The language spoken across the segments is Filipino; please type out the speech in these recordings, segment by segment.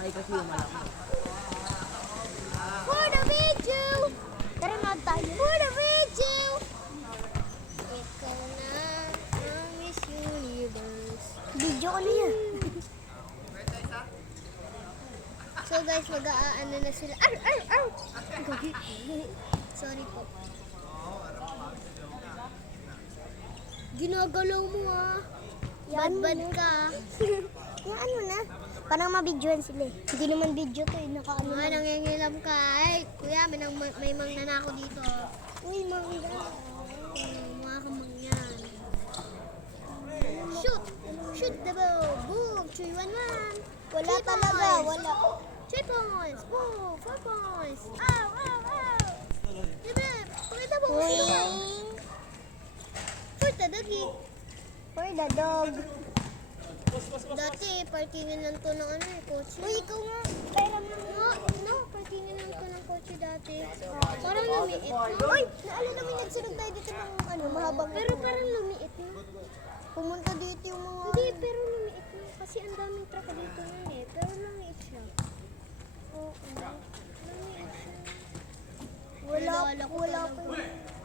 Biyahe kasi yung malaki. For the video! Tara na tayo. For the video! Ikaw na ang Miss Universe. Video ko na yan. So guys, mag-aano na sila. Ar! Ar! Ar! Sorry po. Ginagalaw mo ah. Bad-bad ka. Yan mo na. Parang mabidyoan sila eh. Hindi naman video to eh. Nakaano na. Nangingilam ka. Ay, kuya, may mangnanako dito. Uy, mangga. Mga kamangyan. Shoot! Shoot the ball. Boom! 3-1-1. Wala talaga. Wala. 3 points. Boom! 4 points. Ow! Ow! Ow! Diba? Pakita mo kung sino ka. For the doggy. For the dog. Dati, parkingan lang to ng ano eh, kotse. Uy, ikaw nga. Pera mo nga. No, parkingan lang to ng kotse dati. Parang lumiit na. Uy, naalala mo nagsunod tayo dito ng ano, mahabang. Pero parang lumiit na. Pumunta dito yung mga... Hindi, pero lumiit na. Kasi ang daming truck dito na eh. Pero lumiit siya. Oo, lumiit siya. Wala pa.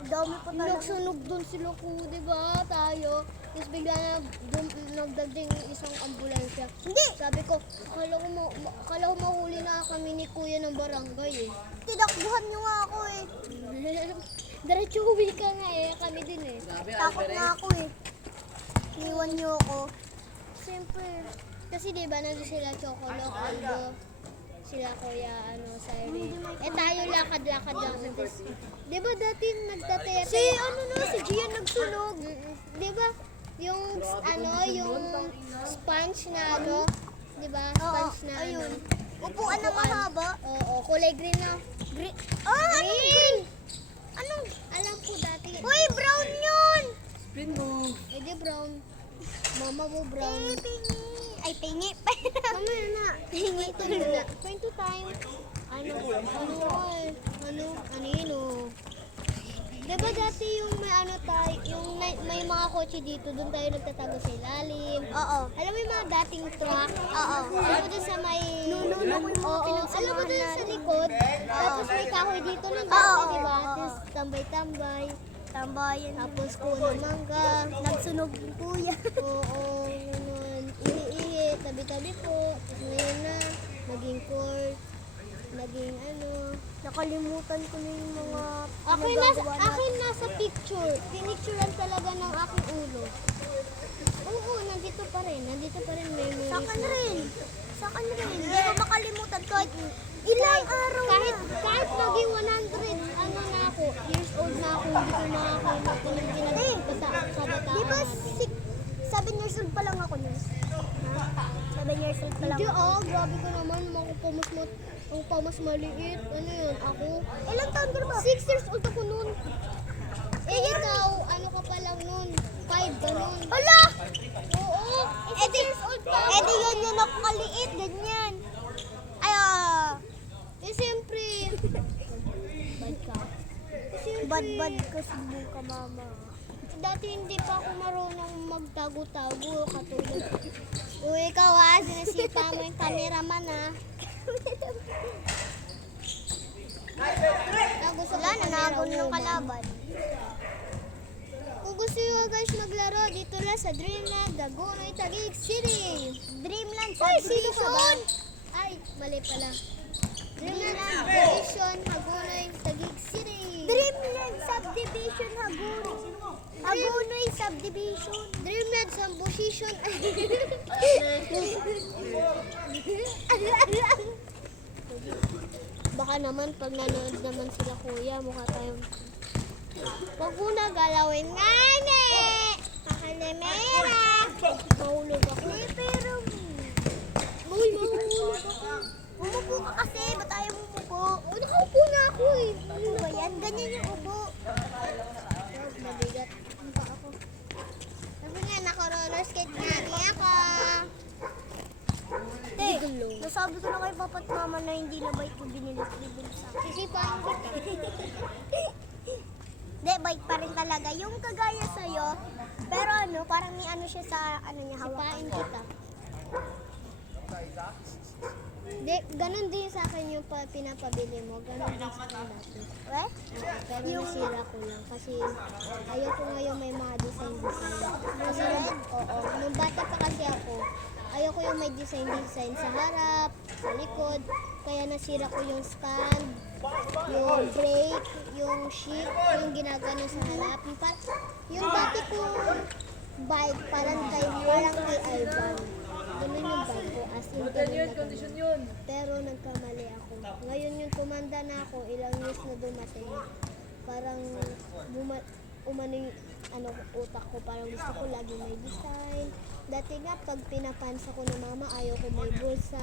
Dami pa talaga. Nagsunog doon sila ko, di ba? Tayo. Tapos bigla na nagdagding isang ambulansya. Hindi! Sabi ko, akala ko mahuli na kami ni kuya ng barangay eh. Tinakbuhan niyo nga ako eh. Diretso uwi ka nga eh. Kami din eh. Takot nga ako eh. Iniwan niyo ako. Siyempre. Kasi di ba nandun sila Chocolo, Aldo, sila kuya, Sari. Eh tayo lakad-lakad lang. Di ba dati nagtatepe? Si Gian nagsunog. Di ba? Yung yung sponge na di ba? Sponge na ayun. Upuan na mahaba? Oo, kulay green na. Green? Oh, green! Anong? Alam ko dati. Uy, brown yun! Spin mo. Eh, di brown. Mama mo brown. Pingi. Ay, pingi. Mamaya na. Pingi talaga. Point to time. Ano yun? Diba dati yung may mga kotse dito, doon tayo nagtatago sa ilalim. Oo. Alam mo yung mga dating truck? Oo. Alam mo doon sa may... Alam mo doon sa likod? Tapos may kahoy dito ng dati, diba? Tapos tambay-tambay. Tambayan. Tapos kuno mangga. Nagsunog yung kuya. Oo, ganun. Ihi-ihi, tabi-tabi po. Tapos ngayon na, naging court. Naging nakalimutan ko na yung mga akin nasa picture. Pinicturean talaga ng aking ulo. Oo, nandito pa rin memories. Sa akin rin. Hindi ko makalimutan kahit ilang araw kahit maging 100 na ako, years old na ako, hindi ko makakalimutan yung pinagkabataan. Di ba 7 years old pa lang ako nun? 7 years old pa lang ako. Grabe ko naman, ang pamas maliit. Ano yun? Ako? Ilang taon ka na ba? 6 years old ako nun. Eh, ikaw, ano ka pa lang nun? 5 ba nun? Hala! Oo, 6 years old pa. Eh, di yun ako kaliit, ganyan. Ay, eh, siyempre. Bad ka. Bad ka ka, mama. Dati hindi pa ako marunong magtago-tago, katulad. Uy, ikaw sinasipa mo yung cameraman Wala na, nakagun ng kalaban. Kung gusto nyo guys maglaro, dito lang sa Dreamland, Dagunoy, Taguig City. Dreamland Subdivision! Ay, mali pala. Dreamland Subdivision, Hagunoy, Taguig City. Dreamland Subdivision, Hagunoy Subdivision. Dreamland Subdivision. Baka naman pag nanood naman sila kuya, mukha tayong... Huwag mo na galawin nga, ne! Makalimera! Mahulog ako. Pero... Uy, mahulog ako. Umupo ka kasi, ba't ayaw mo umupo? Nakaupo na ako eh. Ano ba yan? Ganyan yung upo. Mabigat. Ano ba ako? Sabi nga, naka-roller skate nga ako. Nasabi ko na kay papa at mama na hindi na bike ko binili sa akin. Sisipain kita. Hindi, bike pa rin talaga. Yung kagaya sa'yo, pero parang may siya sa niya, hawakan. Sisipain kita. Ganun din sa akin yung pinapabili mo. Ganun din sa akin dati. What? Pero nasira ko lang. Kasi ayoko ngayon may mga design. Kasi nung bata pa kasi ako, ayoko yung may design sa harap, sa likod. Kaya nasira ko yung stand, yung brake, yung sheet, yung ginagano sa harap. Yung dati kong bike, parang kay Ivan. Ganun yung bike ko, as in Kondisyon yun. pero nagkamali ako. Ngayon yung tumanda na ako, ilang years na dumating. Parang umano yung utak ko, parang gusto ko lagi may design. Dati nga, pag pinapansa ko ng mama, ayaw ko may bulsa,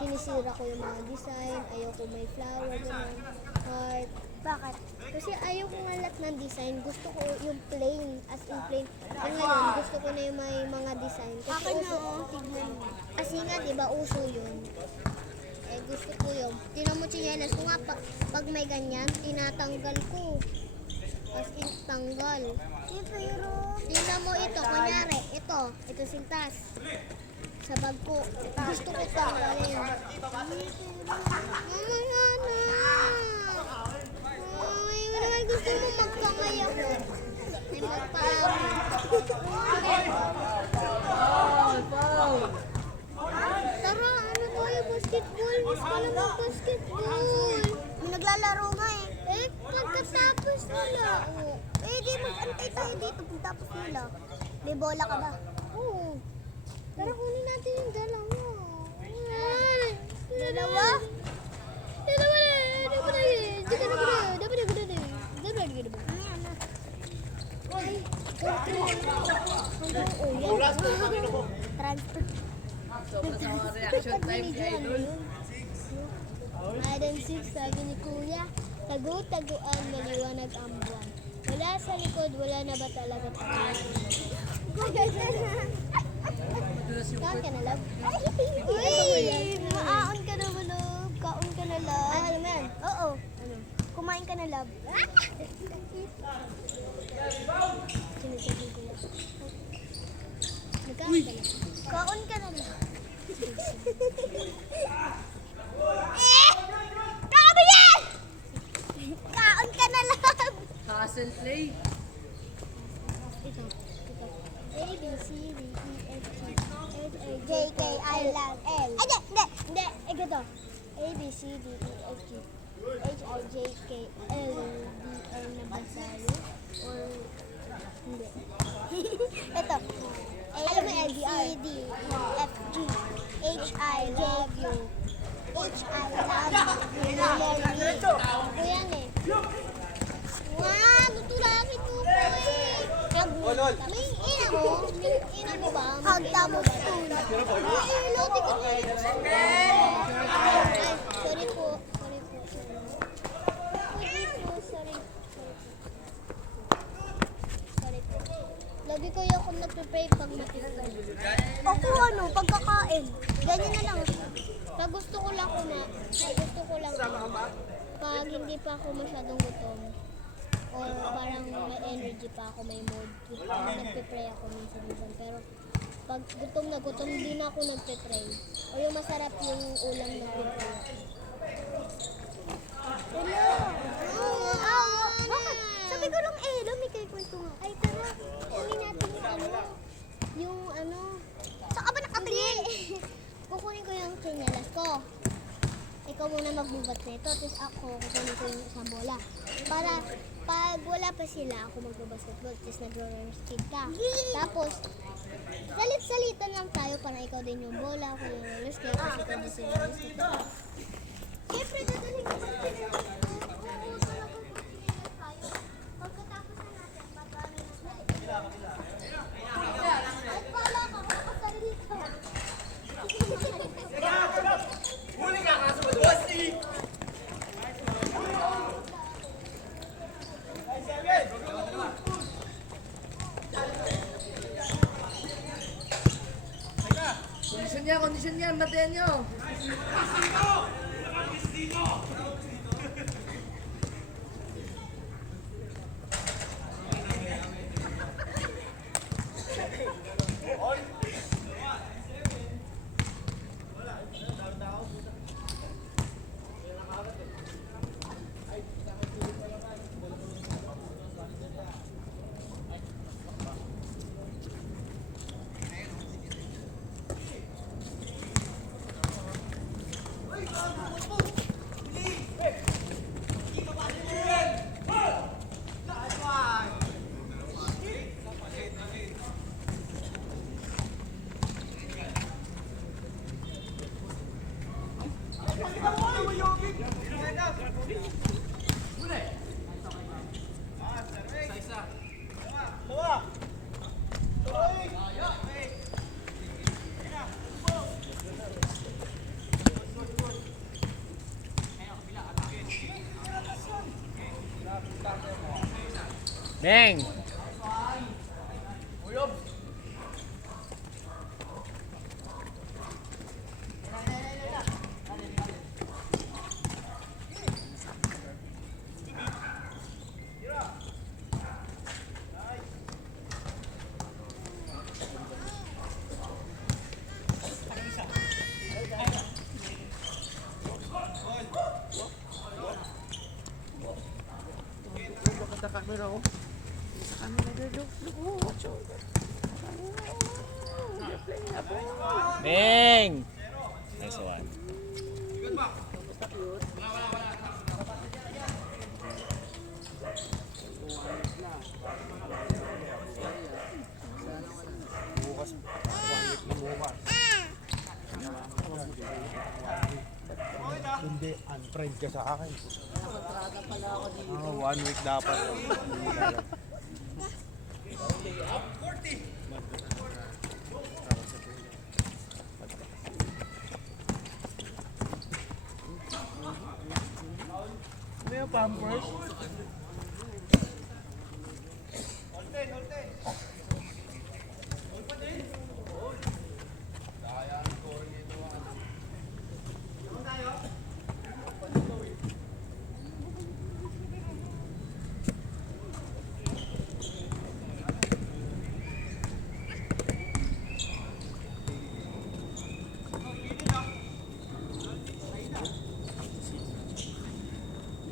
sinisira ko yung mga design, ayaw ko may flower, ganun, heart. Bakit? Kasi ayaw ko nga lahat ng design, gusto ko yung plain, as in plain. Ngayon, gusto ko na yung may mga design. Kasi kasi nga, di ba, uso yun. Eh, gusto ko yun. Tinan mo chinelas ko nga, pag may ganyan, tinatanggal ko. As in, tanggal. Pero, tingnan mo ito, kunyari, ito sintas. Sa bag ko. Gusto ko tanggalin. Ay, gusto mo magkamay ako. Ay, Foul! Tara, ano tayo, basketball? Mas ka na mag-basketball. May naglalaro nga eh. Eh, pagkatapos nila. Eh, di mag-antay tayo dito pagkatapos nila. May bola ka ba? Oo. Tara, kunin natin yung dalawa. Dalawa? Dalawa na. Transfer. Sobra sa mga reaction time si Idol. Hide and seek, sabi ni Kuya. Tagu-taguan, maliwanag ang buwan. Wala sa likod, wala na ba talaga tayo? Madulas yung Kaon ka na, love? Uy! Maaon ka na, love. Kaon ka na, love. Alam mo yan? Oo. Ano? Kumain ka na, love. Sinasabi ko yan. Nagkaon ka na. Kaon ka na, love. Kami yan! Kaon ka na, love. hustle play. Ito. A, B, C, D, E, F, G, H, I, J, K, I, L, L. Ay, hindi. Ito. A, B, C, D, E, F, G, H, I, J, K, L, D, L na ba tayo? Or, hindi. Ito. A, B, C, D, E, F, G, H, I, love you. H, I, love you. Ako yan eh. Wow, tutulangin mo ko eh. May ina mo ba? Hagtapos school. Ay, loti ko na yun. Ay, sorry po. Sorry po. Lagi ko yung kung nagpe-pray pag matitulog. Ako pagkakain. Ganyan na lang. Pag gusto ko lang pag hindi pa ako masyadong gutom. Or parang may energy pa ako, may mood. Nagpe-pray ako minsan. Pero pag gutom, hindi na ako nagpe-pray. O yung masarap yung ulam na pipray. Hello! Bakit? Sabi ko lang, may kwento nga. Ay, tara, kunin natin yung Saan ka ba nakatingin? Kukunin ko yung tsinelas ko. Ikaw muna magbubat nito, tapos ako kukunin ko yung isang bola. Para pag wala pa sila, ako magbabasketball, tapos nag-roller-skate ka. Tapos, salit-salitan lang tayo para ikaw din yung bola, ako yung roller-skate, tapos ikaw din yung roller-skate. Siyempre, dadaling ko sa tsinelas ko. Oo, talaga mag-tsinelas tayo. Pagkatapos na natin, pag-ano na tayo. Ay, pala ka, kapasali ka. Huli ka kaso magwasti! Kondisyon yan, batiin nyo. Beng! Beng! Nice one. Hindi, unfriend ka sa akin. Nakakontrata pala ako dito. 1 week dapat. Ano yung pampers?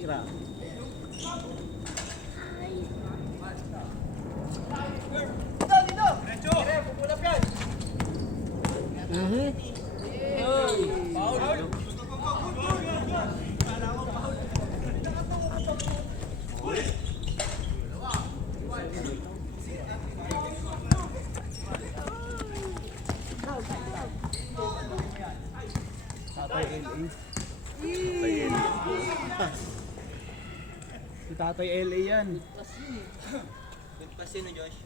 Ira. Tatay LA. Si Tatay LA yan. Pasino, Josh?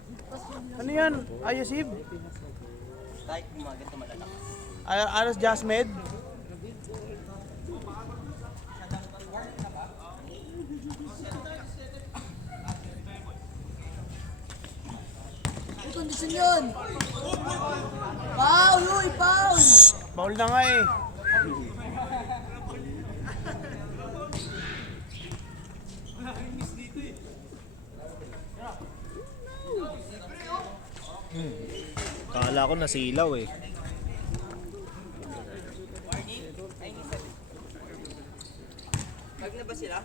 Ano yan? Ayosib? Kahit mga ganito malalak. Aros Jasmed? May kondisyon yun! Foul! Uy! Foul! Paul na nga eh. Kala ko nasilaw eh. Pag na ba sila?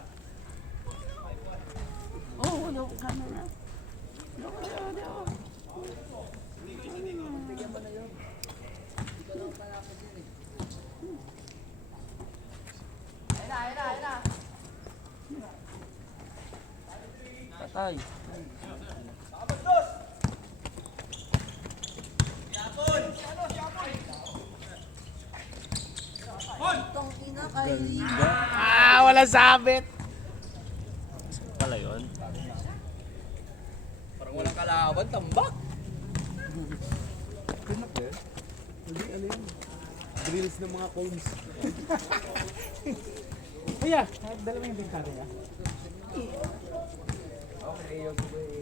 Patay. Itong ina, Kylie. Wala sabit. Pala yun. Parang walang kalaban, tambak. Hindi, ano yun? Drills ng mga cones. Kuya, dala mo yung bintana niya?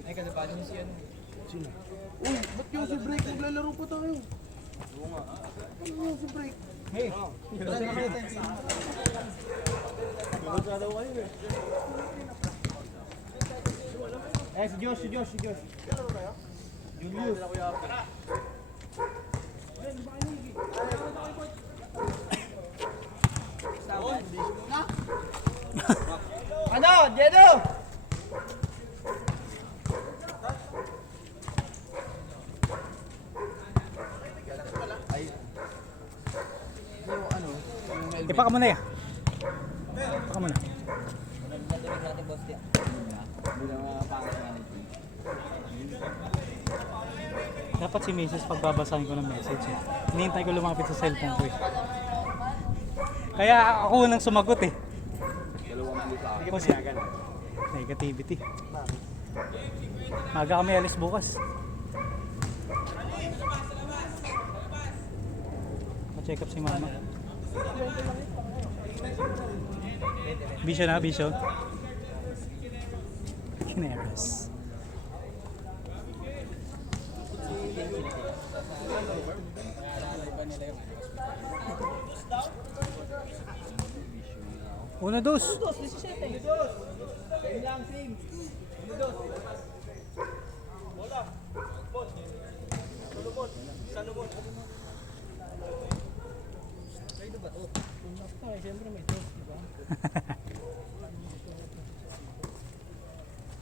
Ay, kasi paano niyo siya? Sino? Uy, ba't yung si Break? Naglalaro pa tayo. Oo nga. Ano yung si Break? Hey! Wala na kayo tayo. Wala daw kayo eh. Si Josh. Kailan kayo? Julius. Ano? Jedo! Yung ano, yung Ipaka mo na ya. Ipaka mo na. Natuloy natin, boss. Hindi na mapangit natin. Dapat si Mrs. pagbabasahin ko ng message eh. Hinihintay ko lumapit sa cellphone ko eh. Kaya ako nang sumagot eh. Kasi negativity. Maga kami alis bukas. Ma-check up si mama. Bisyo na, bisyo. Kineras. Una, dos.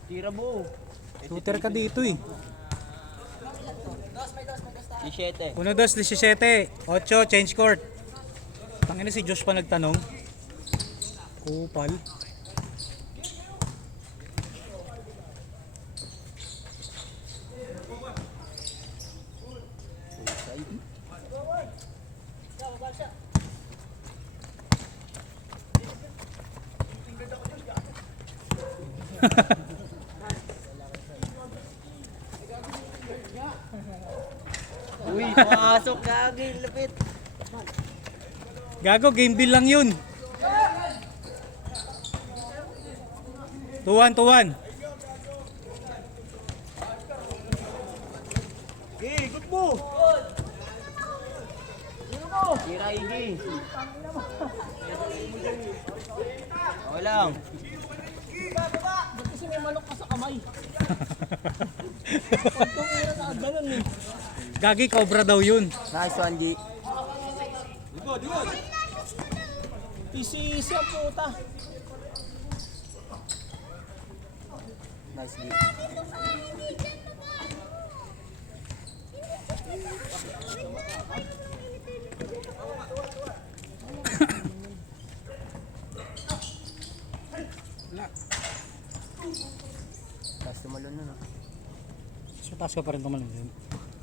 Tira mo. Shooter ka dito eh. 17. 1, 2, 17. 8, change court. Tangina si Josh pa nagtanong. Kupal. Uy, pasok kagi. Lapit. Gago, game bill lang yun. 2-1, 2-1. Ikot mo. Tira, Igi. Okay lang. Kasi may malok ka sa kamay. Pag tumira na ganun eh. Gagi, cobra daw yun. Nice one, G. Isi-isi ang puta. Nice, G. Tapos tumalon na, no? So, taas ka pa rin tumalun dyan.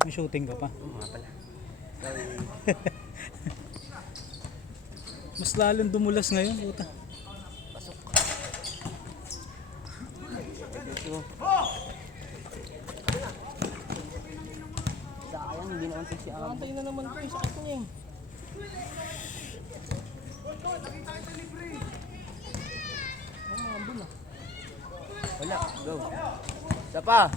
May shooting ka pa. Oo nga pala. Mas lalong dumulas ngayon, puta. Sayang, hindi naman si Amo. Antay na naman ko, sakit niya eh. Wala, go. Isa pa.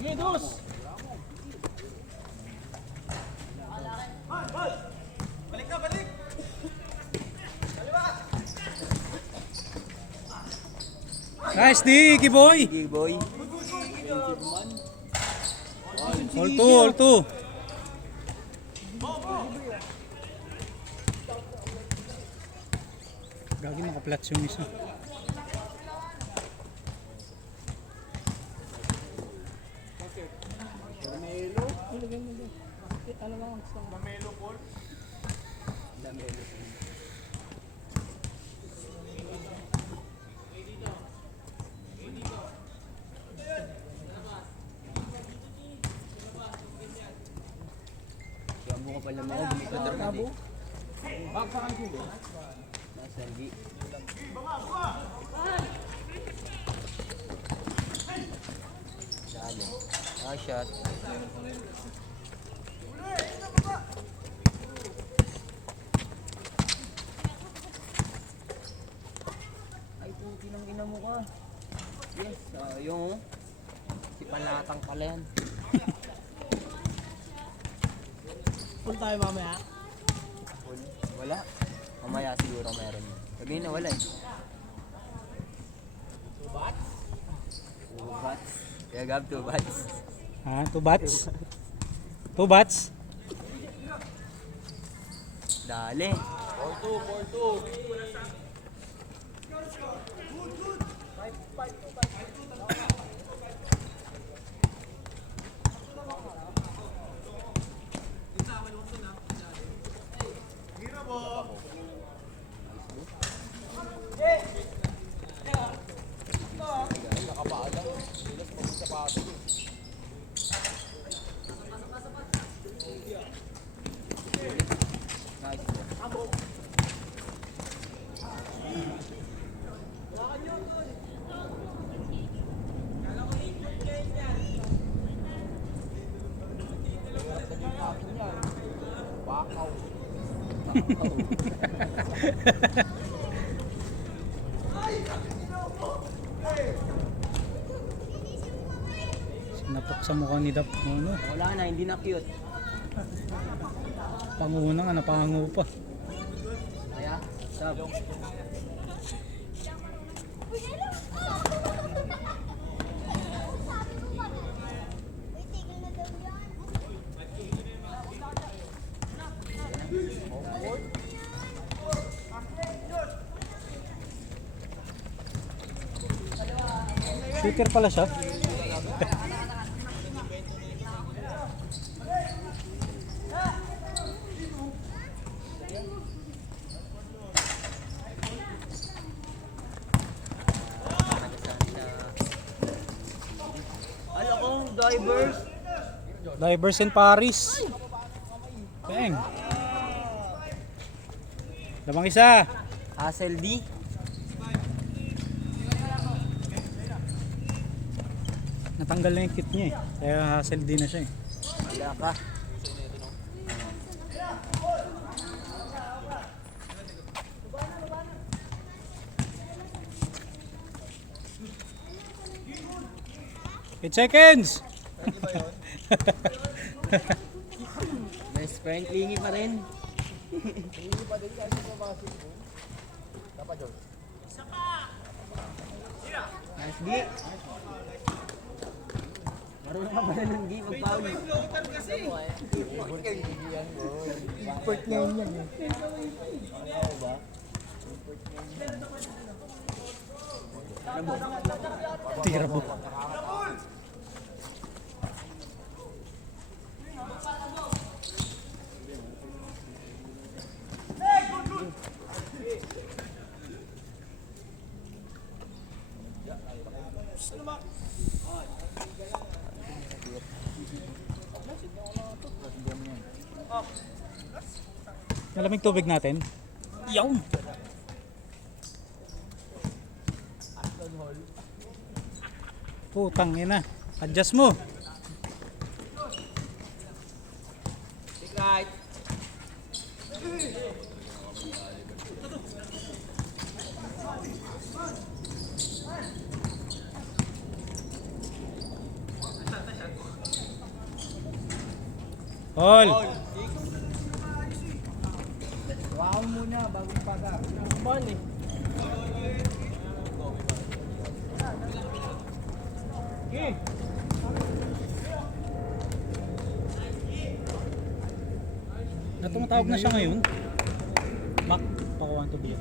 Sige, dos! Nice D, Kiboy! Sige, boy. All two, all two. Gagi, makaplats yung isa. Siyambo ka pala mga gumito darbo. Nice one, G. Dali. Nice shot. Ay, puti ng ina mo ka. Yes, yung si Panatang pala yan. Full tayo mamaya. Wala. Mamaya siguro meron. Sabihin na wala eh. Two bats? Yeah, Gab, 2 bats. Ha? 2 bats? 2 bats? Dali. 4-2. Sinapok sa mukha ni Dap. Ano? Wala na, hindi na cute. Panguna nga, napango pa. Kaya, sab. Uy, tigil na daw yan. Shooter pala siya. Ano kong divers? Divers in Paris. Bang. Lamang isa. Hassel D. Natanggal na yung kit niya eh. Kaya hassle din na siya eh. Wala ka. Eight seconds! Best friend, clingy pa rin. Nice G. Marunong ka pala ng G, mag-foul. Import na yun yan. Tira mo. Malamig tubig natin. Yaw! Putang ina. Adjust mo. Right. Hold. Wow muna, bagong paga. Ban eh. Okay. Tumatawag na siya ngayon. Mac, pakuha to beer.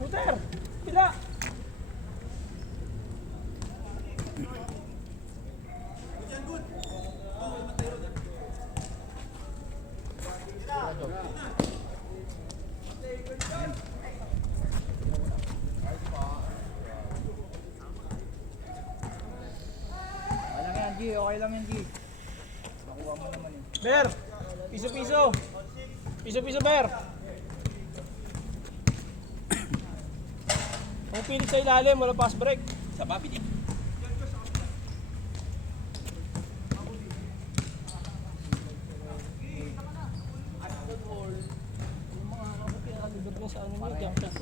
Puter! Pila! Okay lang yan, G. Makuha mo naman eh. Ber! Piso-piso! Piso-piso, Ber! Kung pilit sa ilalim, wala pass break. Sa babi din. Sa ano mo, jump shot.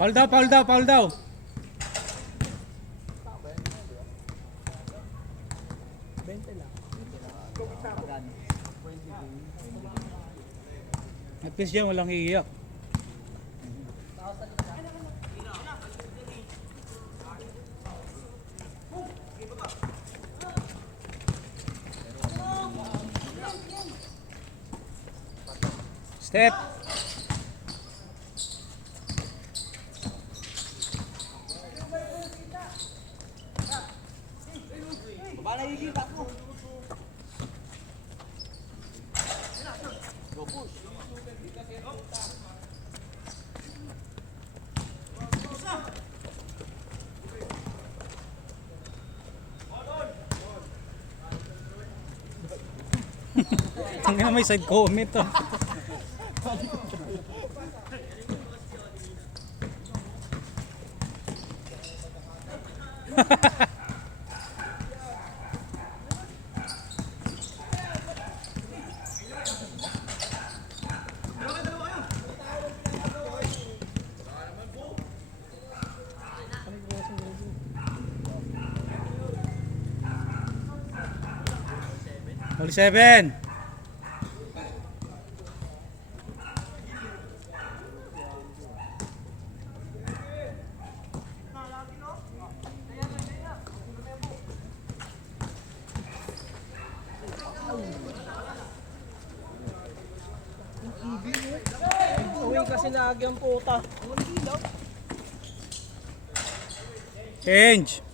Foul daw, foul daw, foul daw. At least yan, walang iiyak. Step. Baba na higil, back mo. Ang ina may side comment to. Only 7. Uwi kasi naagi ang puta. Change.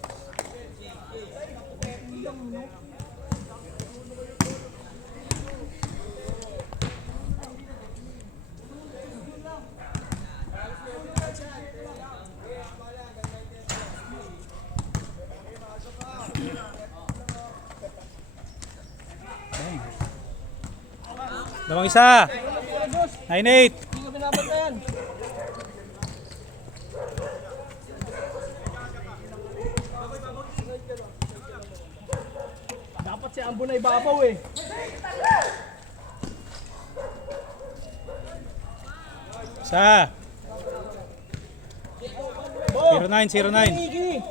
Dalawang isa. 9-8. Hindi ko binabantayan. Dapat si Ambo na ibabaw eh. Isa. Bo! 09, 09. Gini.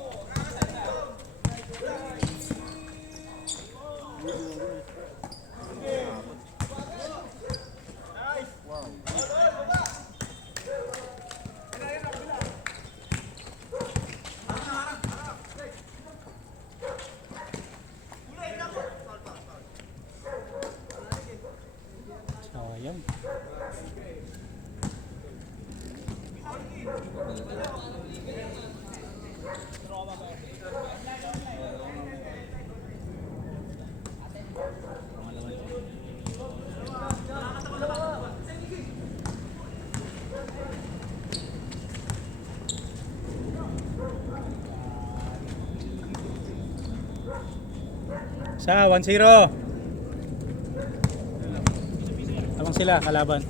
Sayang. Sa 1-0. Tamang sila kalaban.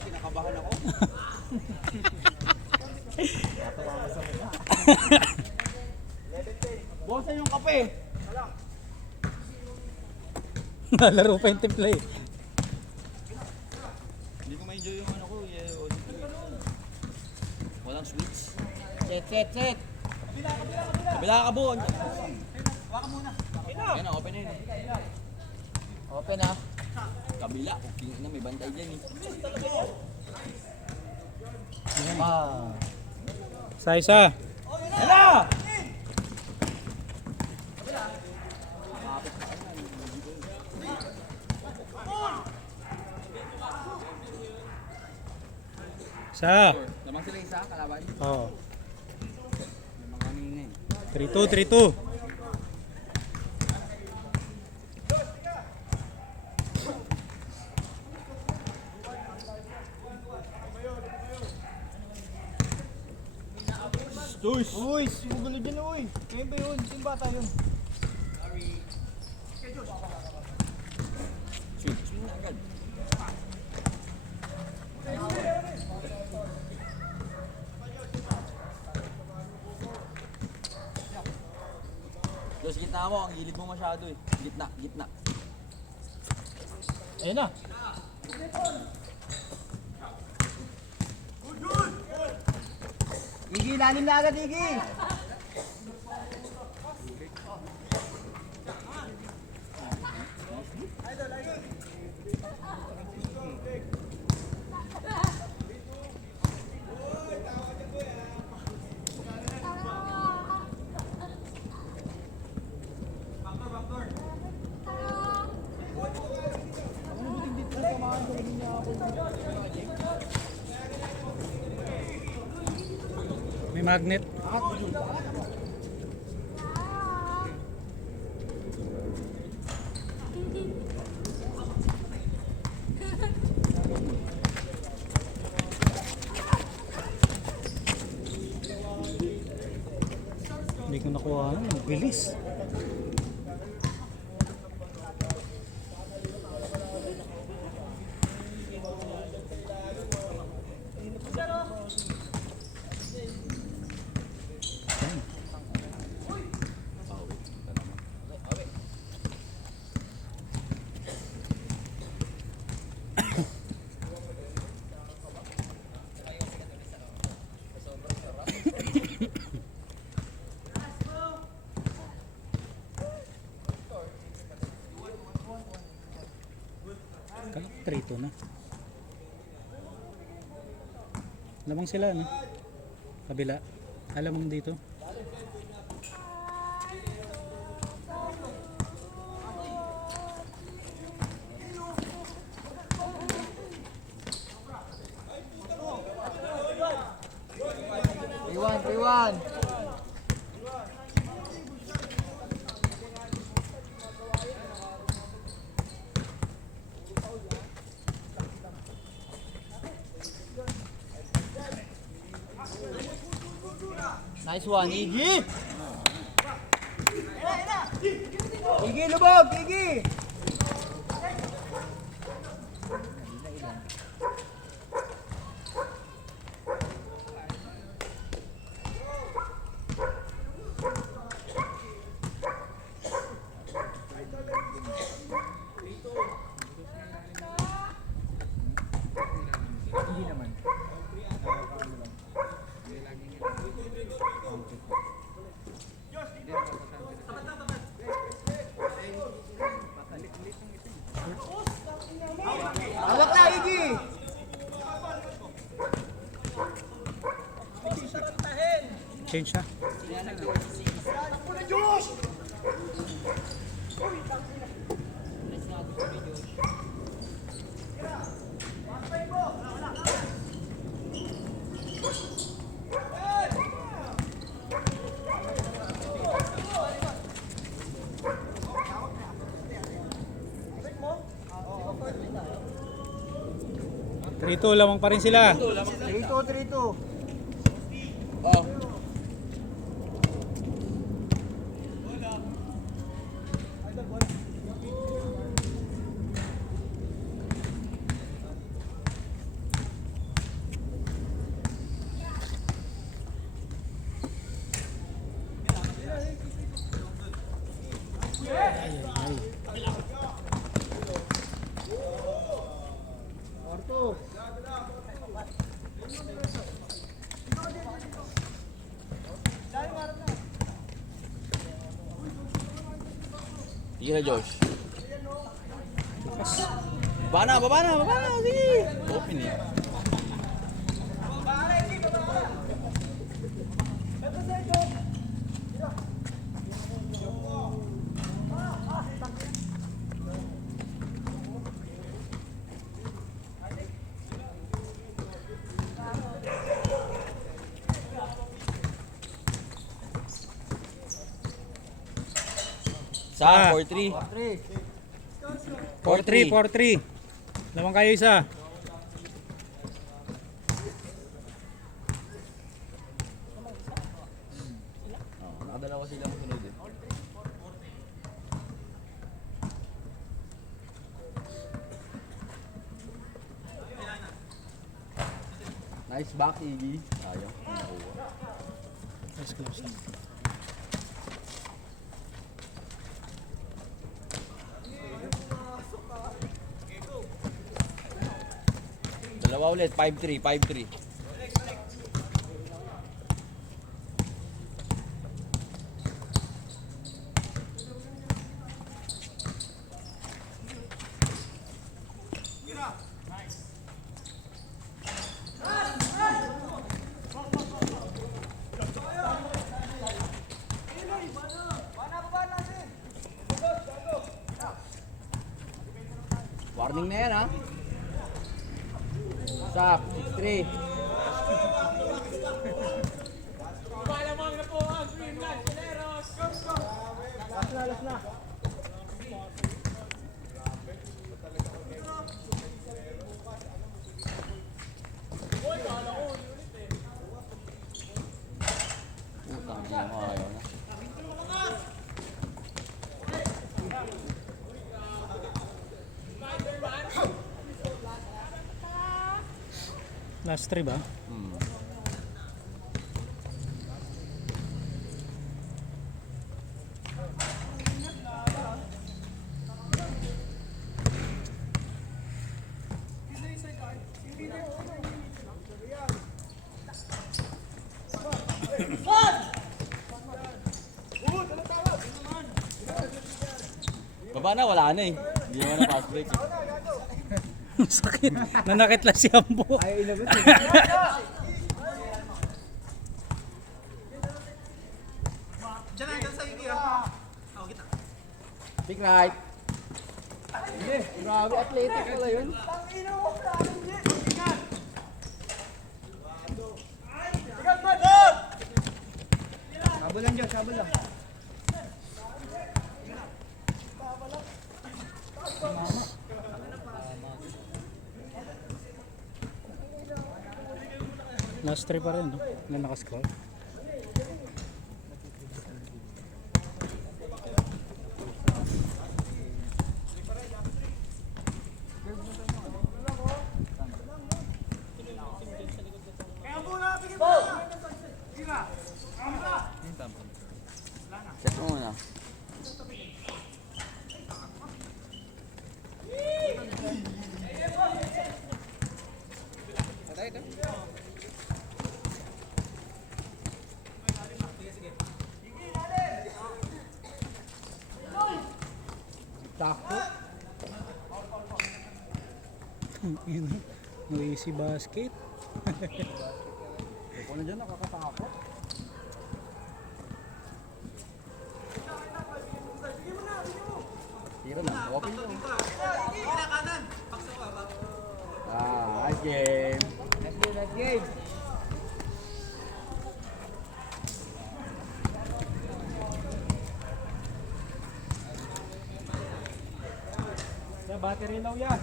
Kinakabahan ako. Bosa yung kape. Nalaro pa yung timplay. Hindi ko ma-enjoy yung ano ko. Walang switch. Set. Kabila ka buon. Waka muna. Yan na, open na yun. Open na. Kabila. Okay na, may bantay dyan eh. Isa. Hala! Isa. Lamang sila isa, kalaban. Oh. May mga kanina eh. 3-2. Uy, sumugulo dyan na uy. Ngayon ba yun? Sino bata yun? Switch mo na agad. Tapos gitna mo, ang gilid mo masyado eh. Gitna, gitna. Ayun na. Igi, lalim na agad, Igi. May magnet. Hindi ko nakuha. Ang bilis. Trito na. Lamang sila, no? Kabila. Alam mo dito. Iwan. Nice one, Iggy! Igi, lubog, Igi. Hawak na, Igi. Change na. Trito, lamang pa rin sila. 3-2. Oh. Sige na, Josh. Baba na. Sige. Open eh. Sa 4-3. 4-3. Lamang kayo isa. Nakadalawa sila ang sunod eh. Nice back, Iggy. Sayang. Let's close. Dalawa ulit, 5-3, 5-3. Warning na yan, ha? Sak, 6-3. Last na. Putang ina mo, ayaw na. Last 3 ba? Baba na, wala na eh. Hindi naman na fast break. Sakit. Nanakit lang si Ambo. Pick right. Grabe, athletic pala yun. Sabol lang dyan, sabol lang. Last 3 pa rin, no? Na nakascore. Set mo muna. Yun, no easy basket. Ako na dyan, nakakatakot. Tira na, open mo. Nice game. Nice game. Sa battery low yan.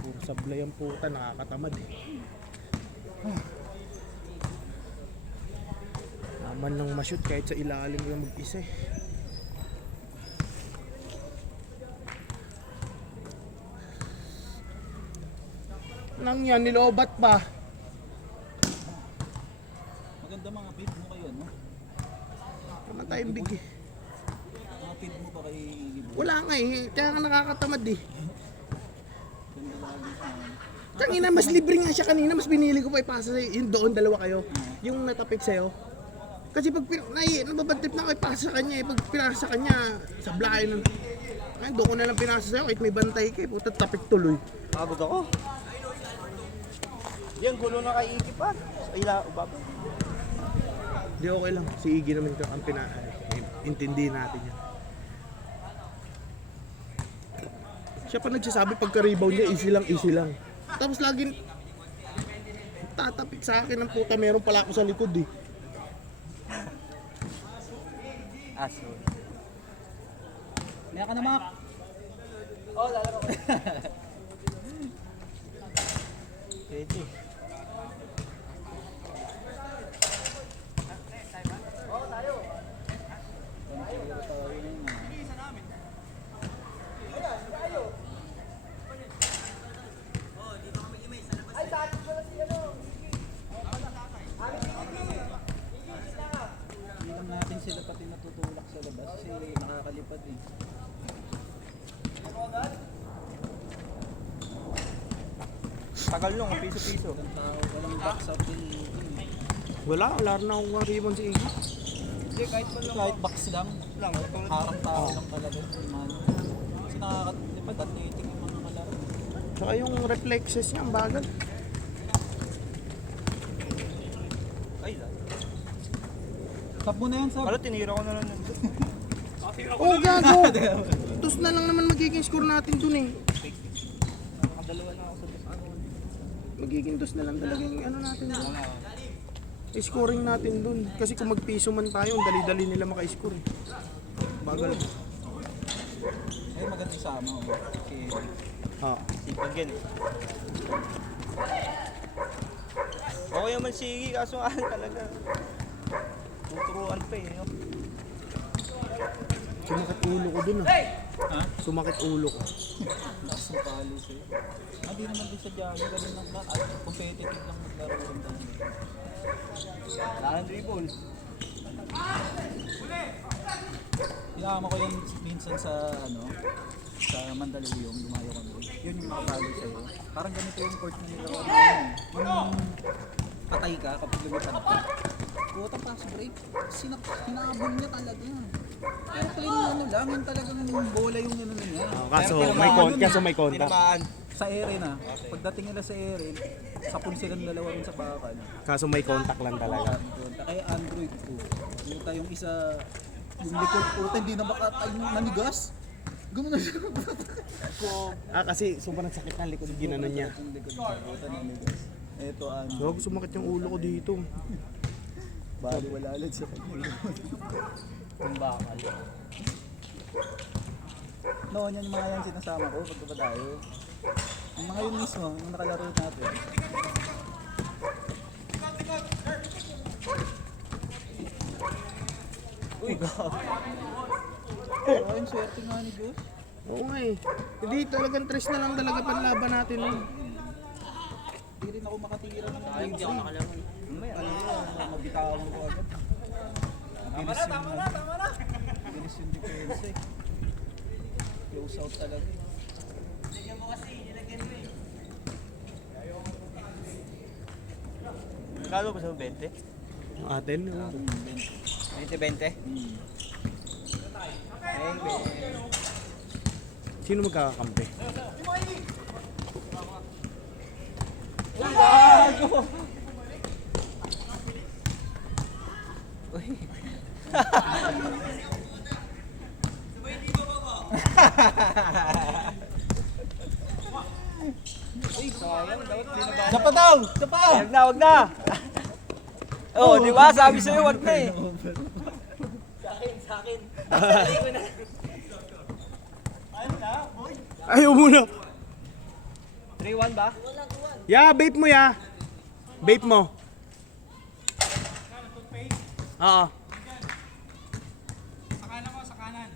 Puro sablay ang puta, nakakatamad eh. Naman lang ma-shoot kahit sa ilalim lang mag-isa eh. Nang yan, nilobat pa. Maganda mga feed mo kayo, no? Tama tayong big eh. Mga feed mo ba kay Wala nga eh, kaya nga nakakatamad eh. Kanina mas libre nga siya kanina, mas binili ko pa ipasa sa'yo. Yung doon, dalawa kayo. Yung natapik sa'yo. Kasi pag nababadtrip na ako ipasa sa kanya eh. Pag pinasa sa kanya, sablayan nun. Ay, doon ko na lang pinasa sa'yo kahit may bantay ka eh. Puta, tapik tuloy. Pagod ako. Yan, gulo na kay Iggy pa. Sa ila, baba. Di okay lang. Si Iggy naman ang intindihin natin yan. Siya pa nagsasabi pagka-rebound niya, easy lang. Tapos laging tatapik sa akin ng puta, meron pala ako sa likod eh. Aso. Meron ka na, Mac? Oo, lalaro. Pwede. sila pati natutulak sa labas kasi nakakalipad eh. Tagal lang, piso-piso. Ang tao, walang box up eh. Wala na akong ribbon si Iggy. Hindi, kahit man lang. Kahit box lang, Lang, tulad harang tao lang talaga. Kasi nakakatipad at titig yung mga kalaro. Tsaka yung reflexes niya, ang bagal. Ay, lang. Tap mo na yan, Sab. Ano, tinira ko na lang nandun. Oh, gago! Tus na lang naman magiging score natin dun eh. Nakadalawa na ako sa ano. Magiging dos na lang talaga yung ano natin dun. I-scoring natin dun. Kasi kung magpiso man tayo, ang dali-dali nila maka-score eh. Bagal. Eh, maganda yung sama. Okay. Ah. Sipag yan eh. Okay naman si Iggy, kaso nga talaga. Tuturuan pa eh. No? Sumakit ulo ko dun ah. Ha? Sumakit ulo ko. Lakas ng palo sa'yo. Hindi naman din sa Diago. Ganun lang ba? At competitive lang maglaro rin tayo. Wala nang dribble. Inama ko yun minsan sa sa Mandaluyong, lumayo kami. Yun yung makapalo sa'yo. Parang ganito yung court na nila. Yung patay ka kapag lumipad ka. Puta pass break. Hinabol niya talaga. Pero plain lang, yun talagang bola yung niya. Kaso may konta. Tinamaan. Sa ere na, pagdating nila sa ere, sapon silang dalawa rin sa bakal. Kaso may contact lang talaga. Kaya Android po. Puta yung isa, yung likod puta, hindi na makatay nung nanigas. Gano'n na siya. Kasi sobrang sakit ng likod ginano niya. Yung likod puta nanigas. Eto Gago, sumakit yung ulo ko dito. bali wala ulit sa kanya. Yung bakal. Noon yan yung mga yan sinasama ko pagka pa tayo. Ang mga yun mismo, yung nakalaro natin. Uy, gago. Oh, yung swerte nga ni Diyos. Oo nga eh. Hindi talagang tres na lang talaga panlaban natin. Eh. Hindi rin ako makatira ng mga Hindi ako nakalaro. mabitawan ko agad. Bilis yung depensa eh. Close out talaga eh. Kalo ba sa 20? Yung atin. Oh. 20-20? Sino magkakakampi? Sapa daw! Sapa! Wag na! Oh, di ba? Sabi sa'yo, wag na eh. Sa akin. Ayaw muna. 3-1 ba? Ya, vape mo ya. Vape mo. Oo. Sa kanan mo, sa kanan.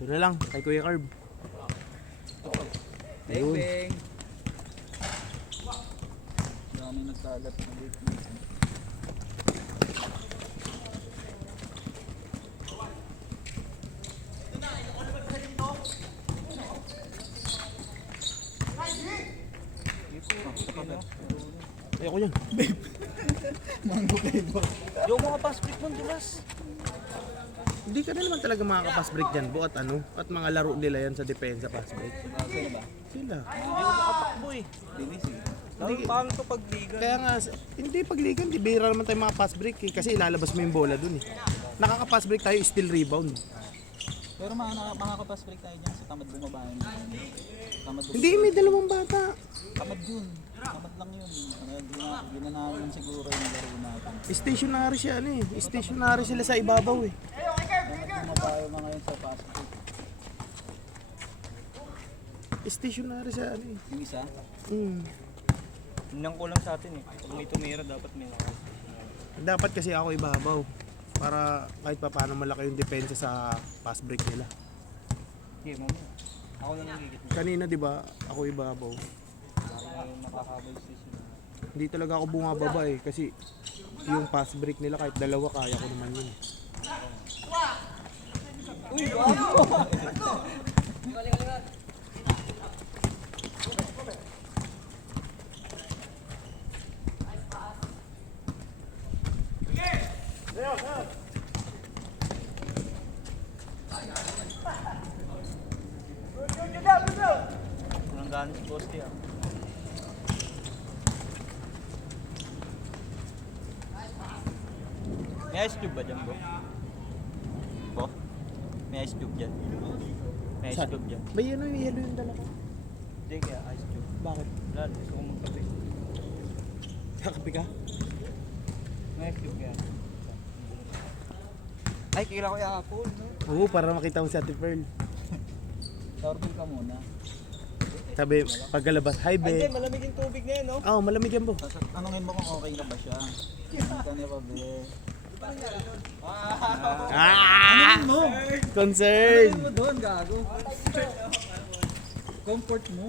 Ito na lang, kay Kuya Carb. Ayun. Bing. Dami nagkalat na dito. Ayoko yan. Yung mga pass break mo, Dimas. Hindi ka na naman talaga makakapass break dyan, Bo, at ano, at mga laro nila yan sa depensa pass break. Sino ba? Sila. Hindi ko makatakbo eh. Dinis eh. Paano to pagliga? Kaya nga, hindi pagligan, di bihira naman tayo mga pass break eh, kasi ilalabas mo yung bola dun eh. Nakaka-pass break tayo, still rebound. Pero makakapass break tayo dyan sa tamad bumabayan. Tamad Hindi, may dalawang bata. Tamad yun. Tamad lang yun. Ginanaman siguro yung laro natin. Stationary siya, ano eh. Stationary sila sa ibabaw eh. Tamad bumabayan mga yun sa pass break. Stationary siya, ano eh. Yung isa, Tingnan ko lang sa atin eh. Kung may tumira, dapat may nakas. Dapat kasi ako ibabaw. Para kahit pa paano malaki yung depensa sa pass break nila. Sige, mamaya. Ako na nagigit mo. Kanina, di ba, ako ibabaw. Makakabay station. Hindi talaga ako bumababa eh. Kasi yung pass break nila kahit dalawa kaya ko naman yun. Walang gano'n si Bosti ah. May ice cube ba dyan, bro? Bo? May ice cube dyan. May ice Saan? cube dyan. Ba yun yung yellow yung dala ko? Hindi, kaya ice cube. Bakit? Wala, gusto ko magkape. Kakapi ka? May ice cube kaya. Ay, kila ko yung apple, no? Oo, para makita mo si Ate Pearl. Sorbil ka muna. Sabi, pagkalabas, hi Ay, hindi, be. malamig yung tubig na yun, no? Oo, malamig yan, bo. Tapos tanungin mo kung okay na ba siya. Hindi pa, be. Ah! Ano mo? Concern! Ano mo doon, gago? Comfort mo.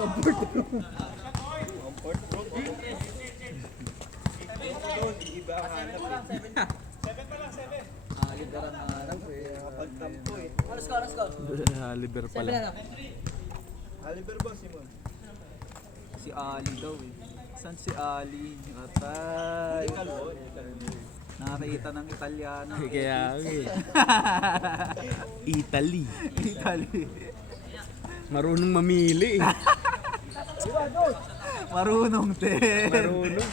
Comfort room. Comfort room. Iba ang hanap eh. 7 pa lang, 7. Liber ang hanap eh. Kapagtampo eh. Let's go. Liber pala. Aliber ba, Simon? Si Ali daw eh. Saan si Ali? Atay. Nakakita ng Italiano. Kaya, Italy. Italy. Marunong mamili eh. Marunong din. Marunong.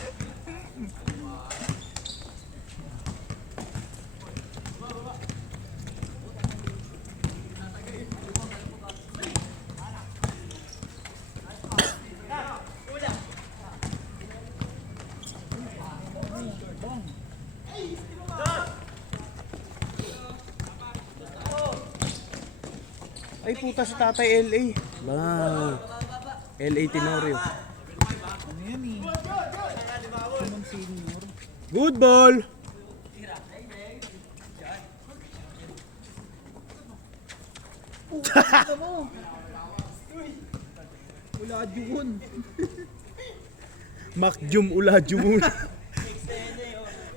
Ay puta si Tatay LA. Ba. LA Tenorio. Ano yan eh? Simon Senior. Good ball. Ano mo? Wala yun. Makjum Ulajuwum.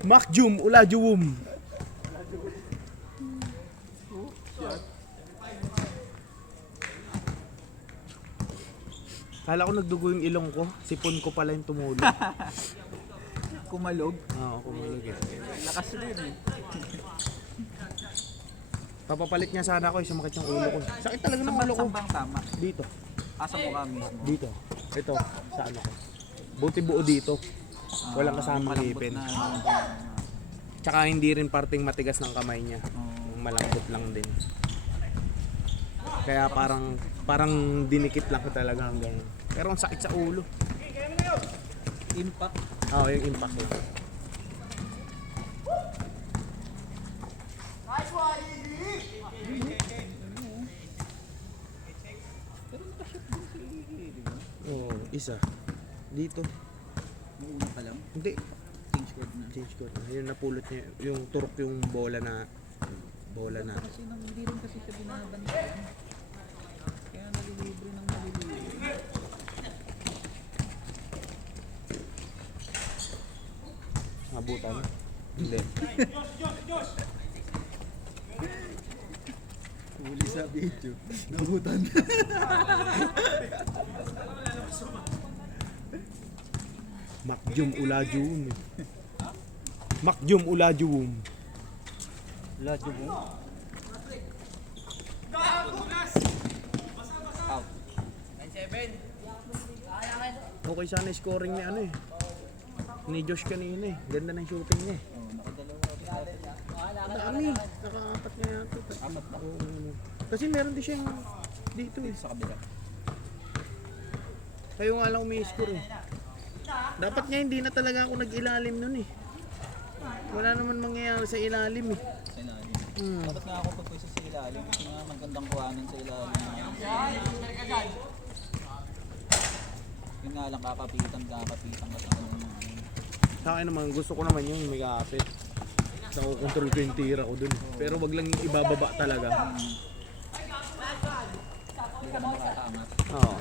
Makjum Ulajuwum. Kala ko nagdugo yung ilong ko. Sipon ko pala yung tumulog. Kumalog. Oo, kumulog eh. Lakas rin eh. Papapalit niya sana ako, sumakit yung ulo ko. Sakit talaga ng ulo ko. Saan bang tama? Dito. Asa mukha mismo. Dito. Ito. Sa ano ko. Buti buo dito. Walang kasamang Malambot ngipin. na. Tsaka hindi rin parting matigas ng kamay niya. Oo. Malambot lang din. Kaya parang dinikit lang ko talaga hanggang. Pero ang sakit sa ulo. Impact. Oo, yung impact lang. Oo, isa. Dito. Mauna pa lang. Hindi. Change code na. Change ko na. Yun napulot niya. Yung turok yung bola na. Kasi nang hindi rin kasi siya binabantaan. Kaya nalilibre ng nalilibre. Mabutan. Hindi. Huli sa video. Nabutan. Makjum Ulajuwum. Makjum Ulajuwum. Ladyo mo. Okay sana yung scoring ni ano eh. Ni Josh kanina eh. Ganda ng shooting niya eh. Oh, nakadalawa. Dami. Nakaapat nga yata. Apat na. Oo. Kasi meron din siyang dito eh. Sa kabila. Kayo nga lang umi-score eh. Dapat nga hindi na talaga ako nag-ilalim nun eh. Wala naman mangyayari sa ilalim eh. Sa ilalim. Hmm. Dapat nga ako pagpwesto sa ilalim. Kasi nga magandang kuhanan sa ilalim. Yun nga lang kakapitan ka sa ano. Sa akin naman, gusto ko naman yung may kapit. Nakukontrol ko yung tira ko dun. Pero wag lang yung ibababa talaga. Hindi ka na makakaangat. Oo.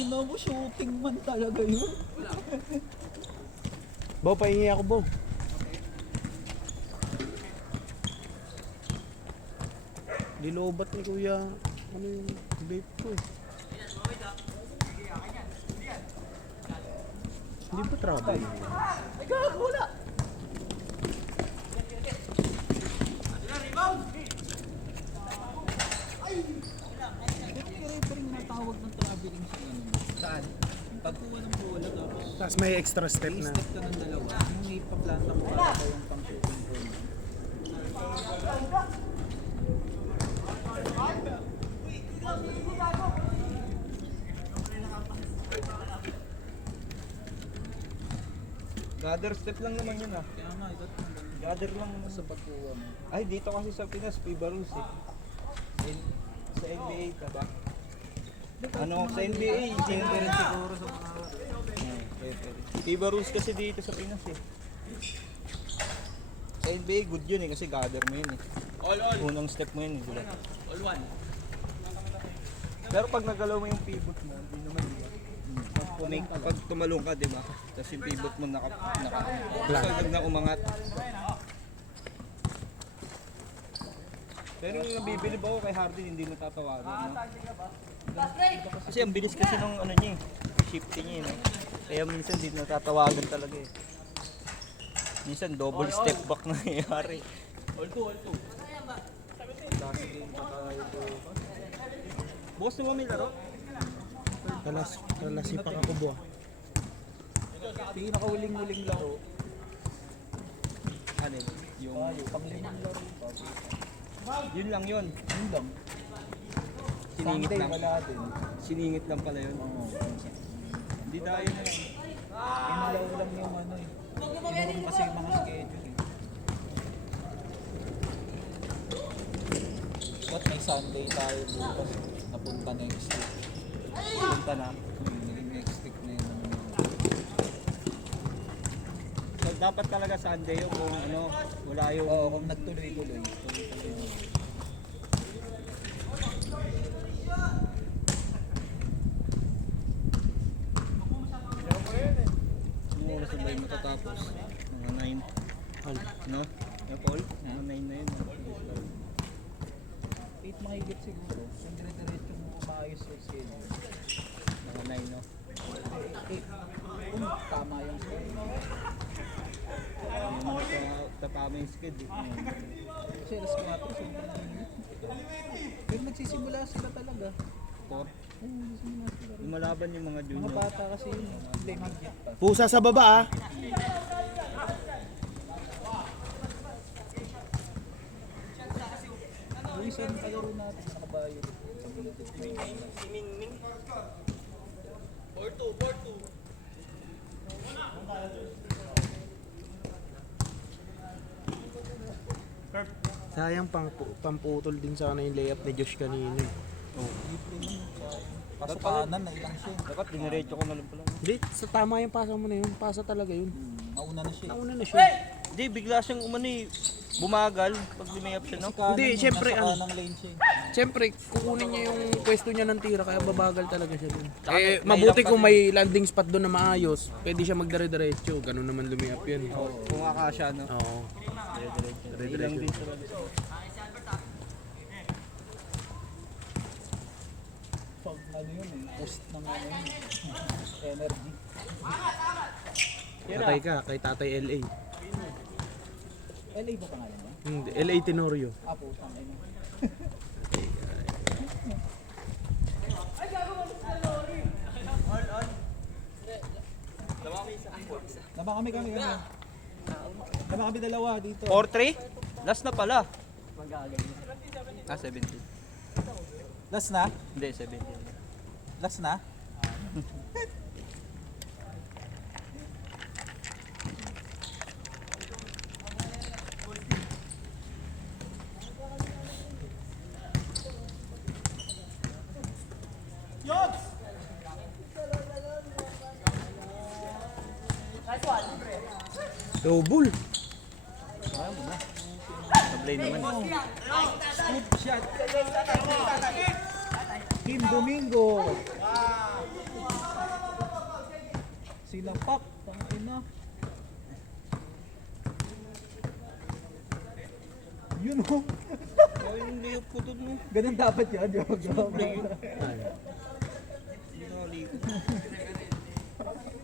ina mo, shooting man talaga yun. Bo, pahingi ako, Bo. Dilobat ni Kuya. Ano yung vape ko eh. Hindi ba trouble? Natawag ng traveling sa ano. Saan? Pagkuha ng bola tapos Tapos may extra step na. step ka ng dalawa. Yung may paplanta mo para ko yung pang-shooting ko. Gather step lang naman yun ah. Kaya nga, ito Gather lang naman. sa pagkuha mo. Ay, dito kasi sa Pinas, FIBA rules eh. Sa NBA ka ba? Ano, sa NBA, hindi rin siguro sa mga... FIBA rules kasi dito sa Pinas eh. Sa NBA, good yun eh, kasi gather mo yun eh. Unang step mo yun eh, diba? All one. Pero pag nagalaw mo yung pivot mo, hindi naman diba? Pag tumalong ka, diba? Tapos yung pivot mo so, na umangat. Pero yung nabibilib ako kay Harden, hindi natatawagan. No? Kasi ang bilis kasi nung ano niya, shifting niya. No? Kaya minsan hindi natatawagan talaga eh. Minsan double step back na nangyayari. All two. Bukas na may laro? Talasipak ako, Bo. Pinakahuling-huling laro. Ano yun? Yung pang-limang laro. Yun lang yun. Yun lang. Siningit Sunday, lang. wala din. Siningit lang pala yun. Oo. Hindi dahil na lang. Inalaw lang yung ano eh. Inurum kasi yung mga schedule eh. Ba't may Sunday tayo bukas? Napunta next week. Punta na. Naging next week na yun. So, dapat talaga Sunday yun kung ano, wala yung... Oo, kung nagtuloy-tuloy. Tuloy-tuloy na. Anong oras na ba yung matatapos? Mga 9. No? Yeah, Paul? Mga 9 na yun. 8 mahigit siguro. Kung dire-diretso mo maayos yung schedule. Mga 9, no? 8. Kung tama yung schedule. Yung mga tapama yung skid eh. Kasi alas 4, siyempre na yun. Pero nagsisimula sila talaga. 4. Oo, nagsisimula sila. Lumalaban yung mga Mga junior. bata kasi yun. Hindi, mag-get pa. Pusa sa baba, ah. Yung isang kalaro natin, nakabayo. Sayang pamputol din sana yung layup ni Josh kanina. Kaso kanan na ilang siya. Dapat diniretso ko na lang pala. Hindi, sa tama yung pasa mo na yun. Pasa talaga yun. Nauna na siya. Nauna na siya. Hindi, bigla siyang umano eh. Bumagal pag lumayap siya, no? Hindi, syempre, nasa ano, kanang lane siya. Siyempre, kukunin niya yung pwesto niya ng tira kaya babagal talaga siya dun. Saka Eh, may mabuti ilang kung may landing spot doon na maayos, pwede siya magdire-diretso. Ganun naman lumiap yun. Kung akasya, no? Oo. Ilang din sila. Pag ano yun eh, post ng ano yun. Energy. Tatay ka, kay Tatay LA. LA ba pangalan mo? Hindi, LA Tenorio. Ah, putang ina. Laba kami. Laba kami dalawa dito. 4-3? Last na pala. Ah, 17. Last na? Hindi, 17. Last na? Double. Sablay naman. Scoop shot. Kim Domingo. Tinapak. Tangina. Yun o. Oh, yung layup ko doon mo. Ganun dapat yun. Joke. Doble yun. Hindi nakalikot.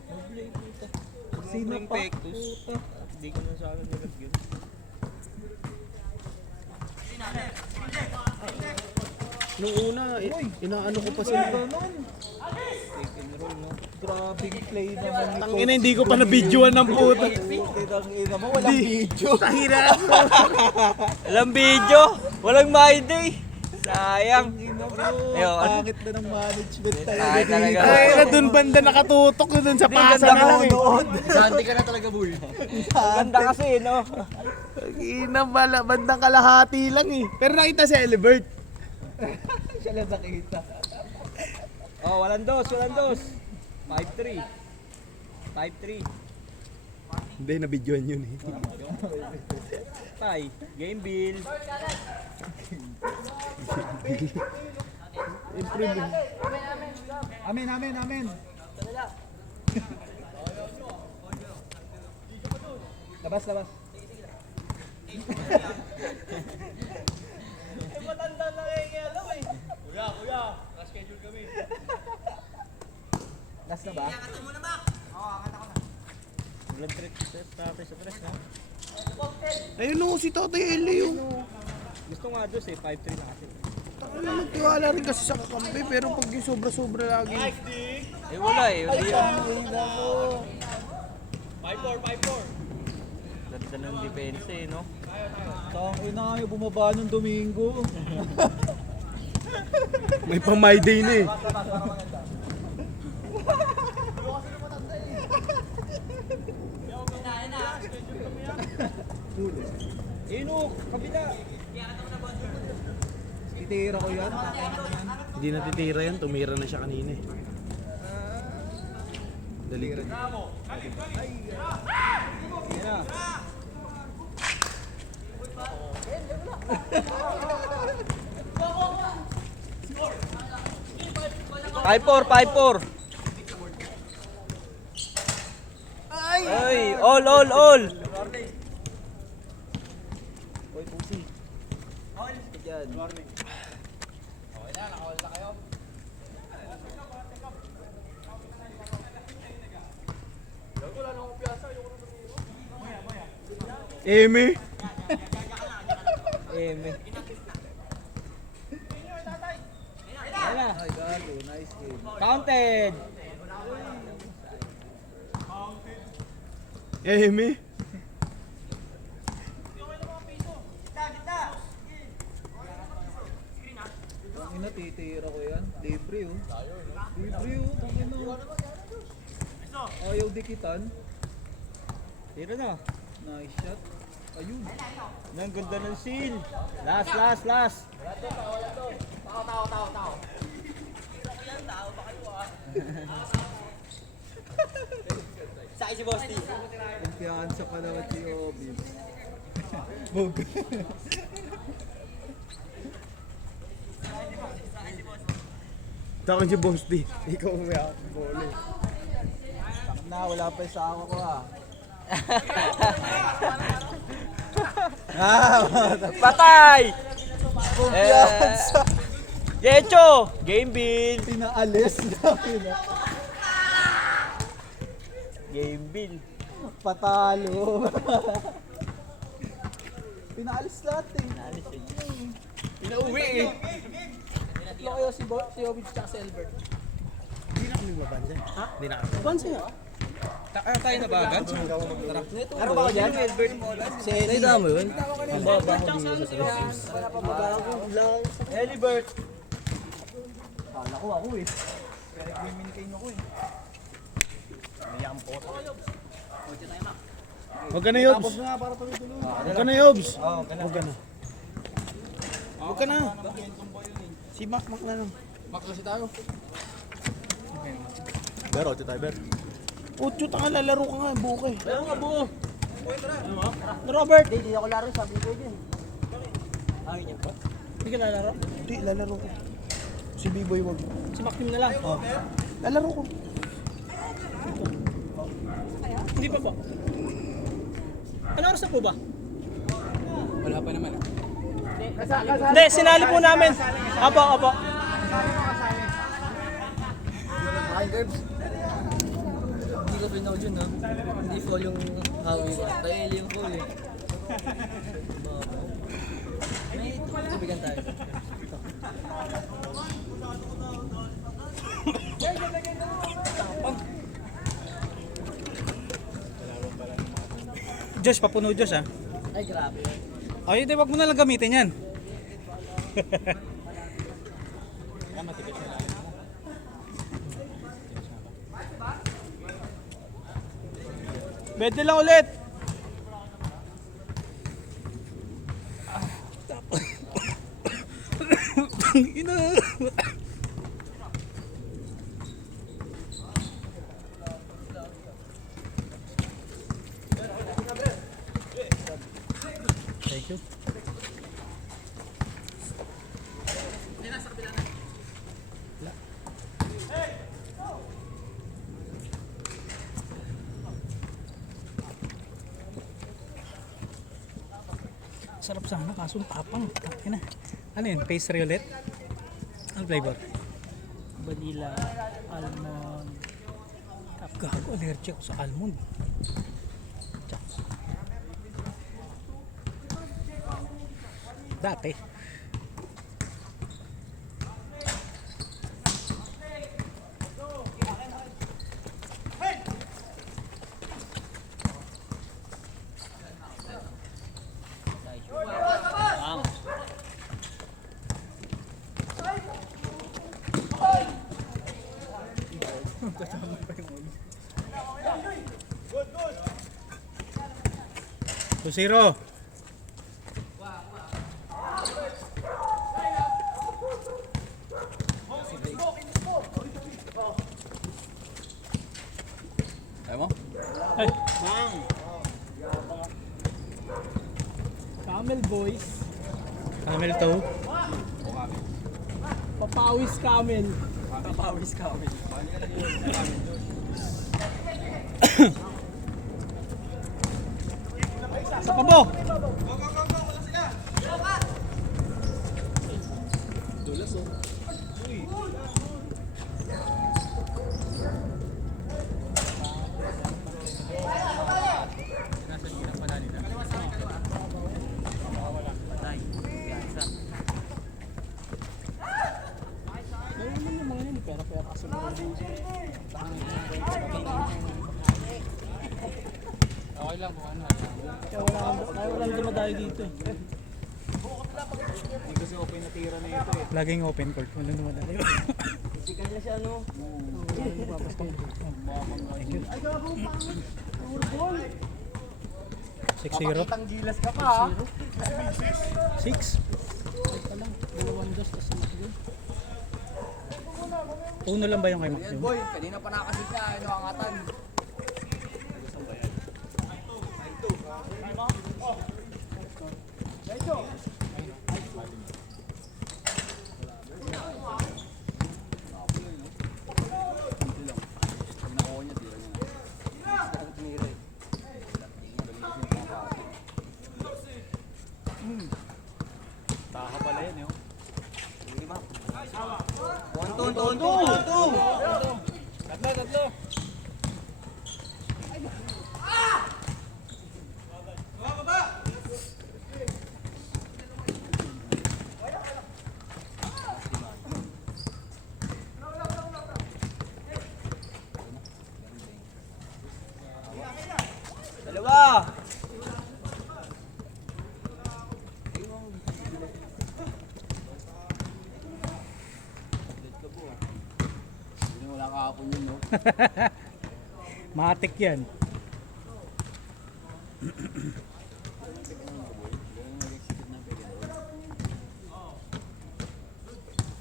Doble yun puta. Sino Yung pa? pectus. Hindi ko na sa akin nilagyan. Nung una, inaano ko pa sila. Ganun. Take and roll, no? Grabing play naman ni Tangina, hindi ko pa na-videoan ng puta. Tangina mo, walang video. Tahira. Walang video! Walang my day! Sayang! Ayun. Pangit na ng management tayo. Ay, talaga. Ay, na dun banda nakatutok na dun sa pasa na lang eh. Santi ka na talaga, Bull. Ganda kasi, no? Ina bala, bandang kalahati lang eh. Pero nakita si Elibert. Siya lang nakita. Oh, walang dos, walang dos. 5-3. 5-3. Hindi, na-videoan yun eh. Tay, game bill. Improve eh. Amen. Labas. Matanda na kaya alam eh. Kuya, na-schedule kami. Last na ba? Walang trip test natin sa press, no? Ayun o, si Totoy Eli yun. Gusto nga dos eh, 5-3 na kasi. Takala magtiwala rin kasi sa kakampi, pero pag yung sobra-sobra lagi. Eh wala eh, hindi yun. 5-4. Ganda ng depensa eh, no? Tangina nga yung bumaba nung Domingo. May pa-my day na eh. Eh no, kabila. Itira ko yan. Hindi natitira yan, tumira na siya kanina eh. Dali ka. Yan na. Five four. Ay, all. Oy, pusi. Yan. Eme. Eme. Yan na. Ay, gago. Nice game. Counted. Eme. Tangina, titira ko yan. Libre oh. Tangina. Ayaw dikitan. Tira na. Nice shot. Ayun. Ang ganda ng seal. Last. Sa si Bosti. Kumpiyansa pa naman si Obi. Bug. Takin si Boss D. Ikaw may bole. Na, wala pa yung sako ko ah. Patay! Kumpiyansa. Jecho! Game bill! Pinaalis. Game bill. Patalo. Pinaalis lahat eh. Pinauwi eh. Tatlo kayo si Obi tsaka si Albert. Hindi na kami mabansan. Ha? Hindi na kami. Bansa nga. Tayo na ba agad? Ano ba yan? Albert mo ulan. Si Eddie. Nakita mo yun? Elibert. Kala ko ako eh. Pero maintain ako eh. Huwag ka na, Yobs. Tapos nga para tuloy-tuloy. Huwag ka na, Yobs. Huwag ka na. Huwag ka na. Si Mac na lang. Maklase tayo. Ber, ocho tayo, Ber. Ocho, tanga, lalaro ka nga, buo ka eh. Laro nga buo. Robert! Hindi ako laro, sabi ko yun. Ayaw niya ba? Hindi ka lalaro? Hindi, lalaro ko. Si B-Boy wag. Si Mactim na lang. Lalaro ko. Hindi pa po. Ano oras na po ba? Wala pa naman. Hindi, sinali po namin. Apo, apo. Ay, Gerbs. Hindi ko pinaw dyan, ha? Hindi fall yung hawin ko. Tayo yung fall, eh. May sabigan tayo. Diyos, papuno Diyos ha. Ay, grabe. Ay, di wag mo na lang gamitin yan. Pwede lang ulit. Ina. Thank you. Sarap sana, kaso tapang. Ina. Ano yun? Pastry ulit? Ano flavor? Vanilla, almond. Gago, allergic ako sa almond. Dati. So, 0. Ayaw mo? Ay, Camel boys. camel toe. Papawis camel. Papawis ka kami. Sa kabo. Walang dumadayo dito eh. Laging open court. Wala naman na yun. Sikat na siya, ano? Thank you. 6-0. Papakitang gilas ka pa, ha? 6. Uno lang ba yung kay Yan, Maxim? boy. Kanina pa nakasi siya. Ano, angatan. Taha pala yan yun. Tatlo. Dalawa! Wala kahapon yun, no? Matik yan.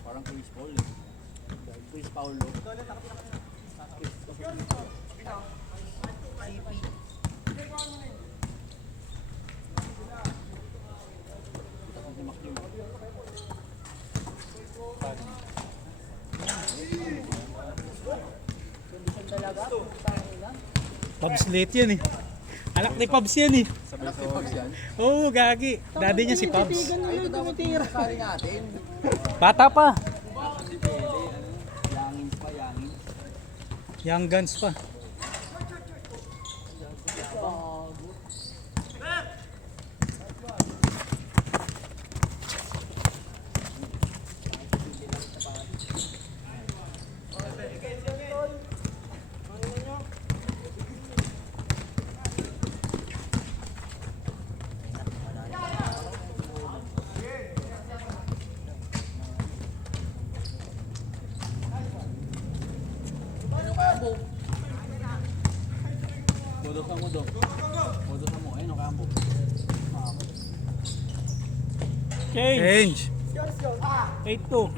Parang Chris Paul, eh. Chris Paulo. Pabs late yan eh. Anak ni Pabs yan eh. Anak ni Pogs yan. Oo, gagi. Daddy niya si Pabs. Ay, ito dapat tinasali natin. Bata pa. Si Pele, yangin pa, yangin. Young Guns pa. Ano kaya po? Modos na mo, Dok. Modos na mo. Ayun, kaya po. Change. 8-2.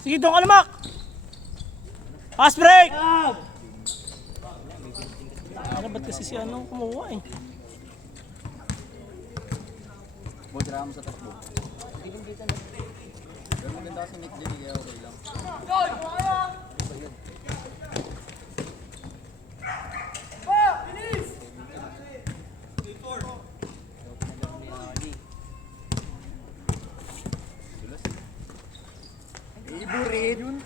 Sige, doon ka namak! Pass break! Ano ba't kasi si ano kumuha eh? Bodra mo sa takbo. Tigil dito na. Pero maganda kasi Nick Lily, kaya okay lang. Iburin yun.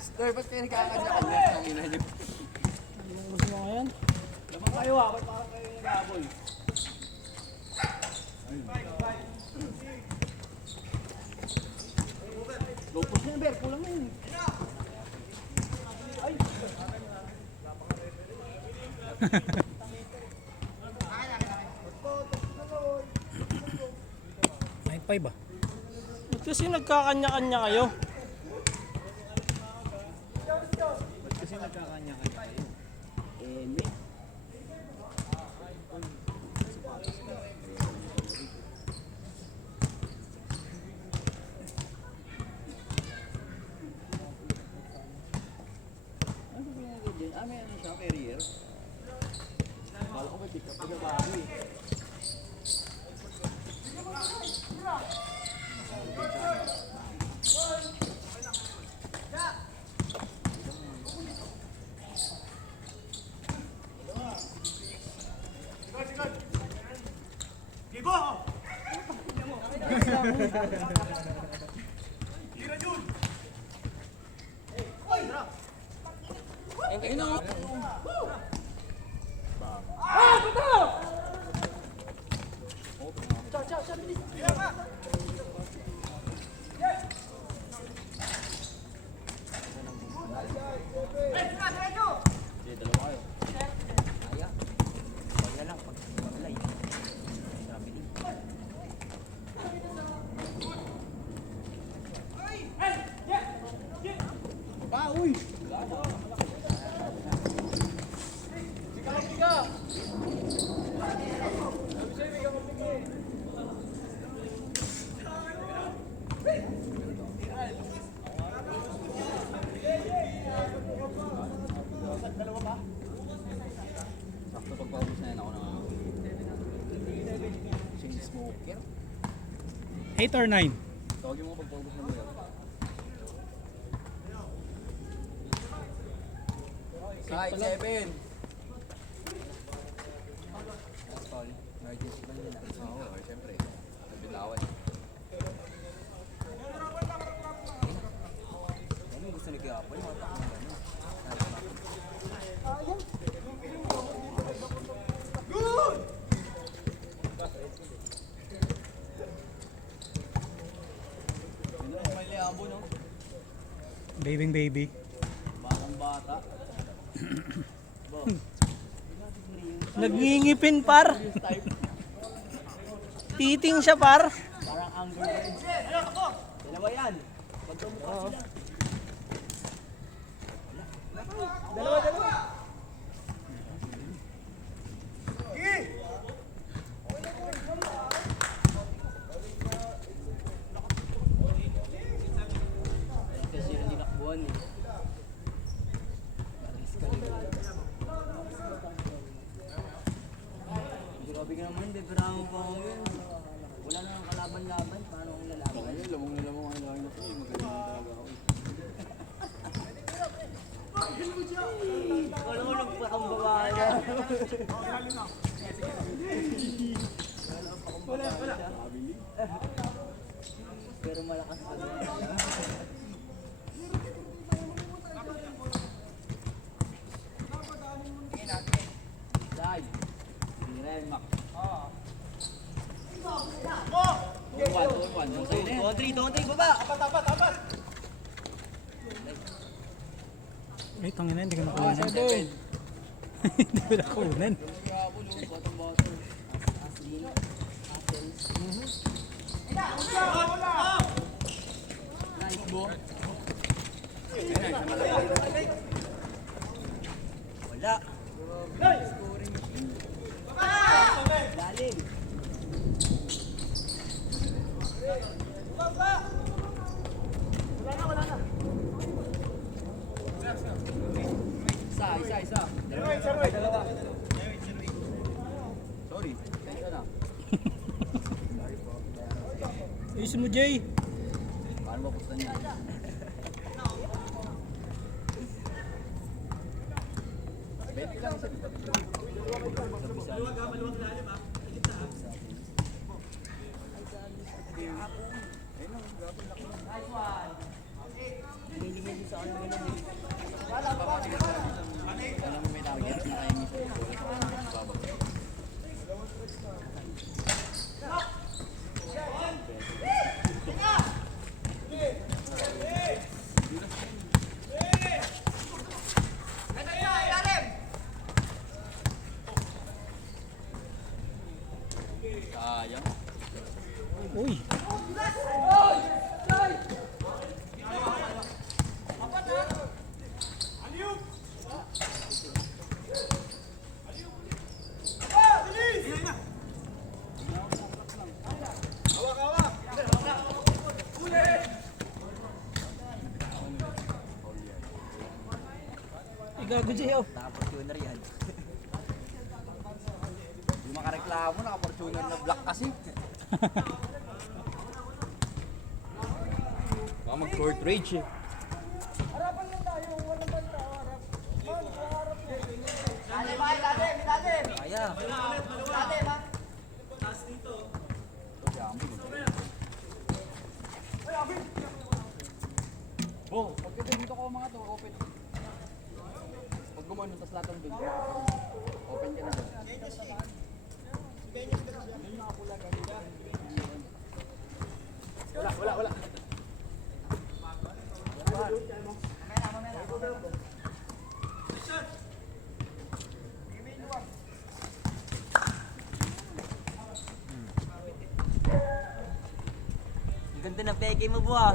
Sir, ba't kayo nagkakanya-kanya? Ang ina niyo. Gusto mo ngayon? Lamang kayo ah, ba't parang kayo nag-aaboy? Lopos na, Ber. Kulang na yun. May 5 ba? Ba't kasi nagkakanya-kanya kayo? Kasi nagkakanya-kanya kayo. Eme. Ano ba yung dyan? Ah, may ano siya, carrier. Kala ko may pick up na bago eh. Ayun na. Sige, dalawa kayo. Kaya. Pag na lang, pag malay. Sabi din. Pa, uy! Sakto pagpaubos na yan ako ng chain smoker. 8 or 9? Tawagin mo pagpaubos na mo yan. Side 7! Sorry, emergency ba nila? Oo, siyempre. Nagbitawan. Ano yung gusto ni Kiapoy? Matak mo gano'n. Ano yung may liambo, no? Baby. Batang bata. Nagngingipin par. Titing siya par. Parang Hunger Games. Dalawa yan. Pagkamukha sila. Dalawa. Kasi hindi nakbuhan eh. Sigurado Sabi ka naman, hindi, pero ako pa ako yun. Wala na nang kalaban-laban, paano akong lalaban? Ayun, lamang na lamang ang line up eh. Magaling talaga ako. Wala ko nagpakang babae niya. Pero malakas pa rin. Dai. Hindi rin, Mac. Don't baba! Ay, tangina, hindi ko nakunan. Hindi ko nakunan. Wala. Lalim. Isa. Sorry. Isa na. Ayusin mo, Jay. Paano ba pusta niya? Bete lang isa. Alam mo may target na kaya nito. Sayang. Uy. Gago Jay, oh. Naka-Fortuner yan. Hindi makareklamo, naka-Fortuner na black kasi. Baka mag-short range eh. Kaya. Oh, pagkakita ko mga to, open. Pag gumano, tas lahat ng big. Open ka na doon. Wala. Ang ganda ng peke mo, buwa.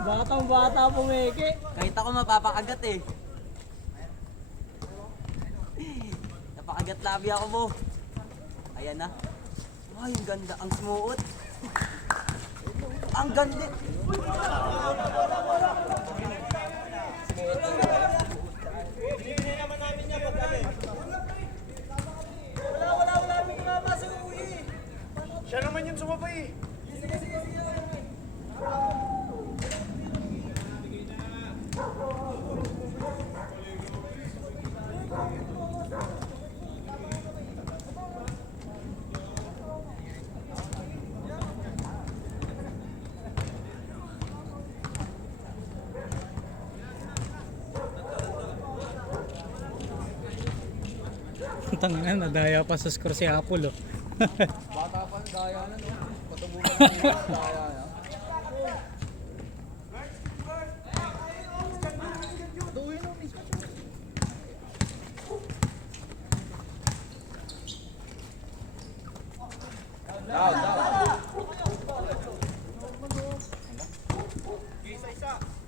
Batang-bata pumeke. Kahit ako mapapakagat eh. Napakagat labi ako mo. Ayan na. Ay, ang ganda. Ang smooth. Ang ganda. Siya naman yung sumabay. Tangina, nadaya pa sa score si Apple, oh. Bata pa, daya na no. Patubo pa ng daya na.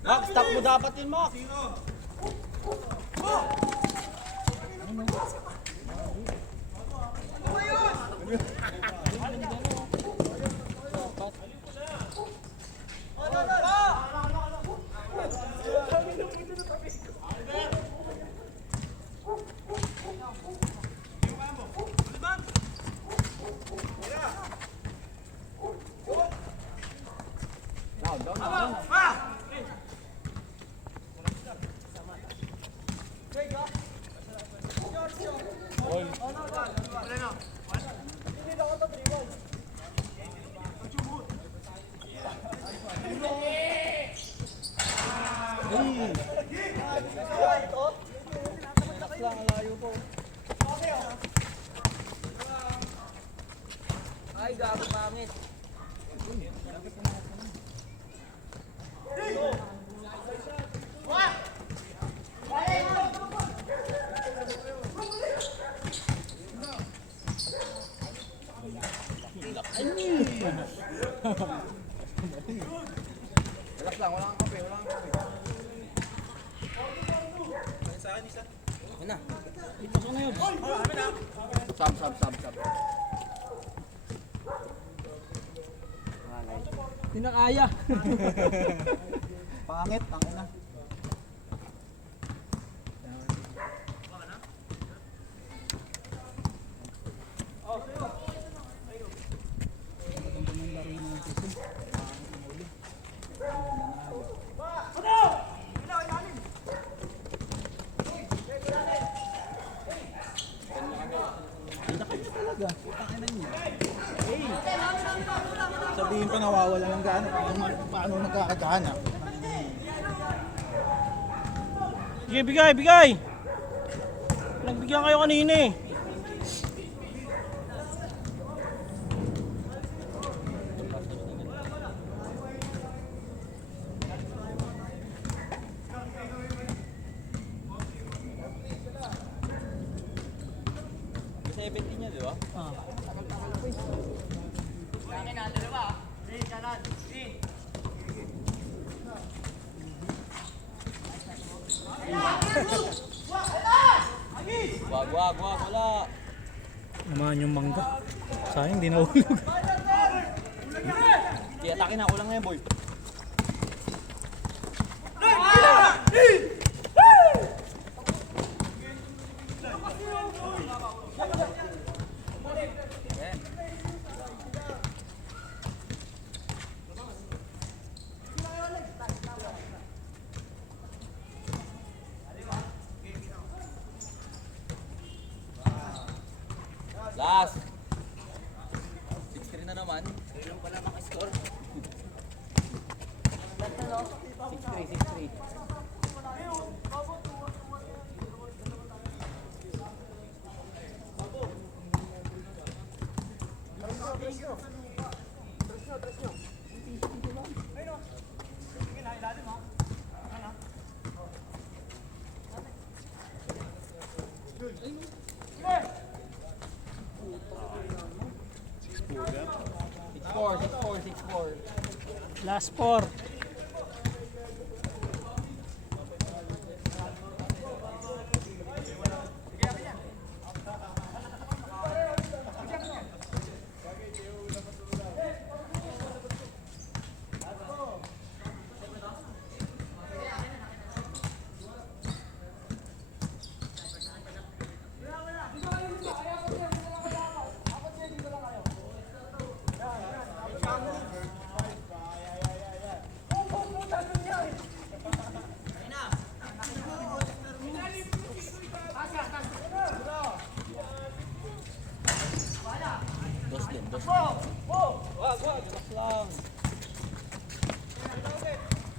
Max, stop mo dapat yun, Max. Ay, gago pangit. Relax lang, wala kang kape, wala kang kape. Ano na? Sab. Hindi na kaya. Pangit, tangin na. Sabihin pa nawawala ng gana. Paano nagkakagana? Sige, bigay! Nagbigyan kayo kanina eh. Wag, wala. Naman yung mangga. Sayang, di nahulog. Atake na, kulang na yan, boy. Last. 6-3 na naman. Ilang pala maka-score? 6-3. Last 4.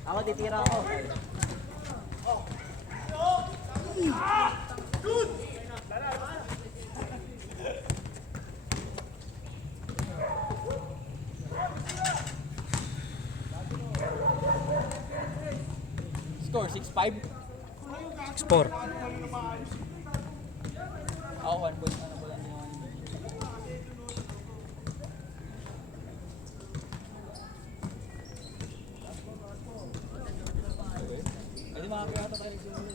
Ako titira ako. Score 6-5. 6-4. Ako 1 point. Ano ba lang yung pwede makakiyata tayo ng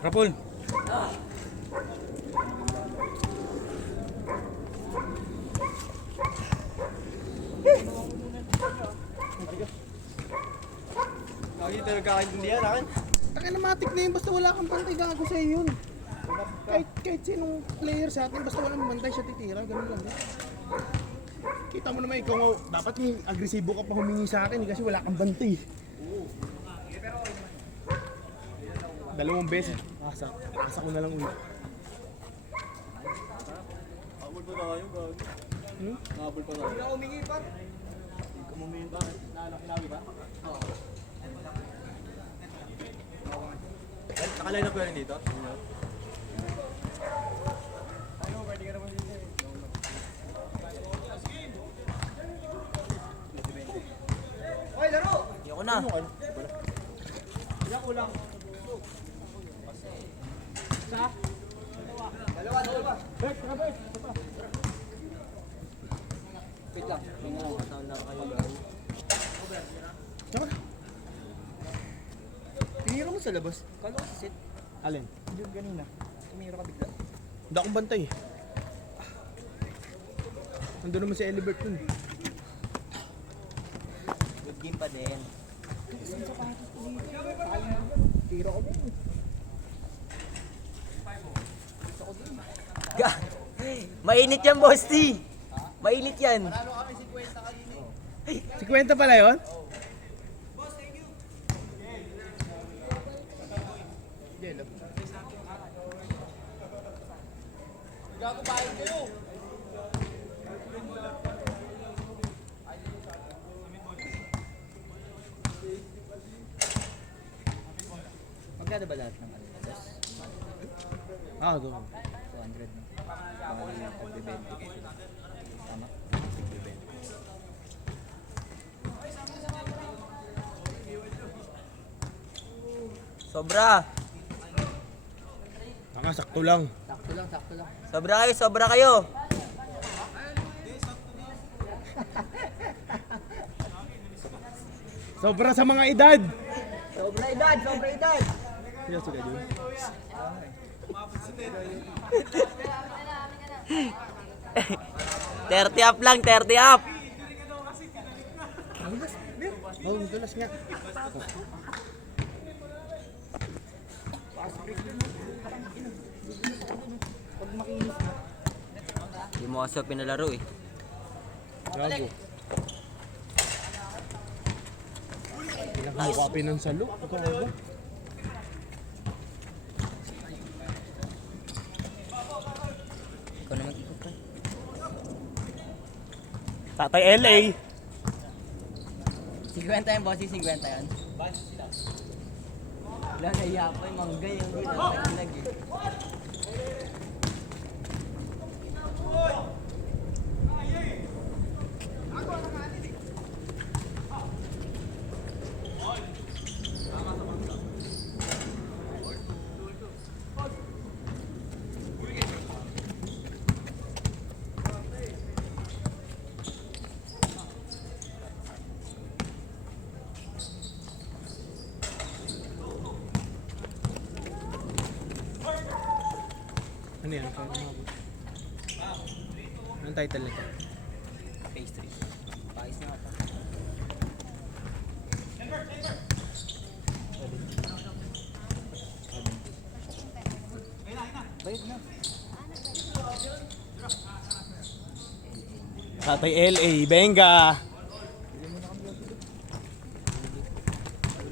Rapol. Lagi tayo nagkakaintindihan, akin. Takin na matik na yun, basta wala kang bantay gago sa'yo yun. Kahit sinong player sa atin, basta walang bantay siya titira, ganun lang. Kita mo naman ikaw nga, dapat yung agresibo ka pa humingi sa akin kasi wala kang bantay. Dalawang beses, asa ko na lang ulit. Habol pa tayo, bro. Habol pa tayo. Hindi ako humingi pa. Hindi ka humingi pa. Nawi ba? Oo. Nakaline up ko rin dito? Ayaw, pwede ka naman dito. Hoy, laro! Ayoko na. Ilang ulang. Isa? Dalawa. Wait lang. Tingnan lang. Kasama lang kayo. Saka, Tinira mo sa labas. Kala ko sit. alin? Diyan ganina. Tumira ka bigla. Hindi akong bantay. Nandun naman si Elibert dun. Good game pa din. Tira ko din. Mainit yan, Boss T. Mainit yan. 50 pala yun? Magkano ba lahat ng ano? Ah, doon. 200 na. Pangalan yung pagbibenta ko sila. Tama? Sobra! Sakto lang. Sakto lang. Sobra kayo! Sobra sa mga edad. Sobra edad! Sino si Gadyo? Thirty up lang, 30 up! Oh, dulas nga. Hindi mo kasi pinalaro eh. Gago. Pinakahukapin ng salo. Gago. Ikaw naman ikot ka. Tatay LA. 50 yan, bossy, 50 yan. Wala, naiya pa yung manggay yung dito. Nagkilag eh. Ano yan? Anong title nito? Pastry. Pais na ata. Bayad na. Tatay LA, benga!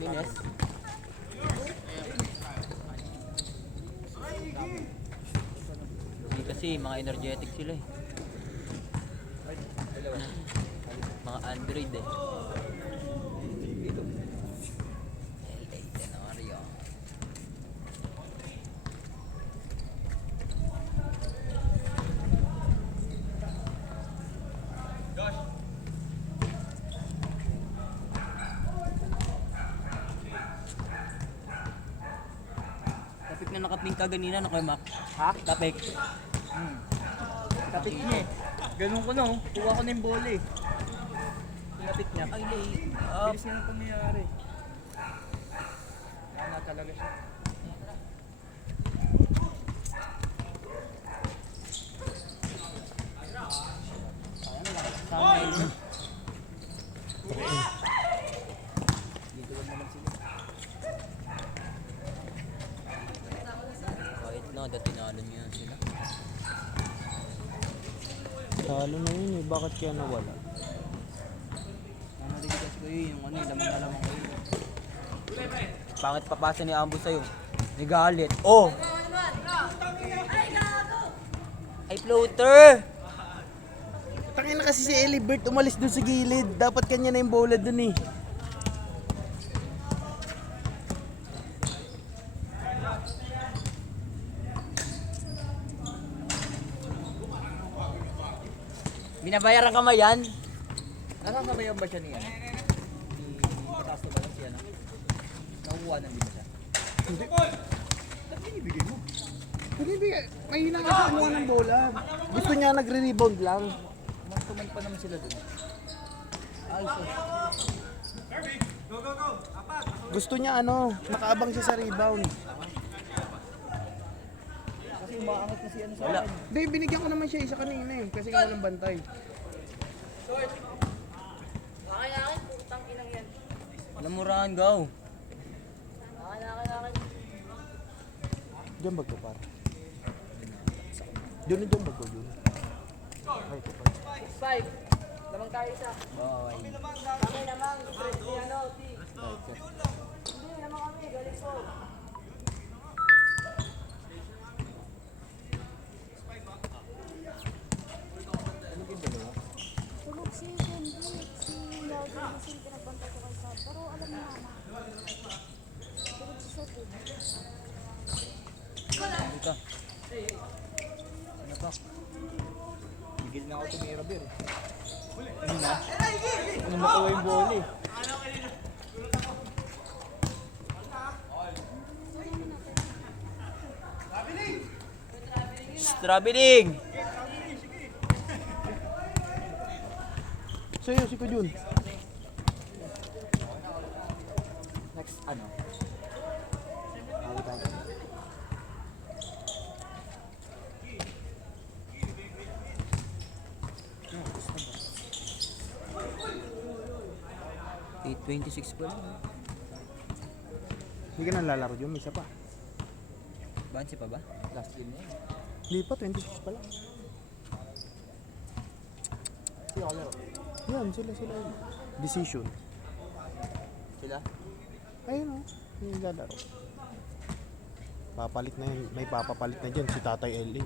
Linis. Hindi kasi mga energetic sila eh. Mga Android eh. LA Tenorio. Tapik na nakaping ka ganina na kay Mac. Ha? Tapik. Tapik niya eh. Ganun ko no. Kuha ko na yung bola eh. Tapik niya. Ay, bilis nga ang pangyayari. Tama talaga siya. Sama yun. Dito lang naman sila. Canada, tinalo niya sila. Talo na yun eh, bakit kaya nawala? Nanarigas ko yun, yung ano, lamang na lamang ko yun. Pangit papasa ni Ambo sa'yo. Nigalit. Oh! Ay, floater! Tangin na kasi si Elibert umalis dun sa gilid. Dapat kanya na yung bola dun eh. Binabayaran ka yan? Nasasamayan ba siya niya? Pataas na ba lang siya na? Nakukuha na din siya. Hindi, mahina nga siya kumuha ng bola. Gusto niya nagre-rebound lang. Tuman pa naman sila dun. Gusto niya makaabang siya sa rebound. Kasi umaangat na si ano sa Wala. Hindi, binigyan ko naman siya isa kanina eh. Kasi nga walang bantay. Alam mo Rahan, go. Diyan bag ko para. Diyan bag ko yun. Ay, ito pa. Bye. Tulog si Kendrick, si Logan kasi pinagbantay ko kay Sam. Pero alam ni Mama. Tulog si Seth. Dito. Ano pa? Higil na ako tumira bir. Ano na? Ano nakuha yung bola eh. Traveling! Sa'yo, si Kujun. Next, ano? Awit tayo. No, 8:26 pa lang. Hindi ka na lalaro dyan, may isa pa. Bansi pa ba? Last game na yun. Hindi pa, 26 pa lang. Sino ako laro? Yan, sila. Decision. Sila? Ayun yung lalaro. Papalit na yun, may papapalit na dyan, si Tatay Ellie.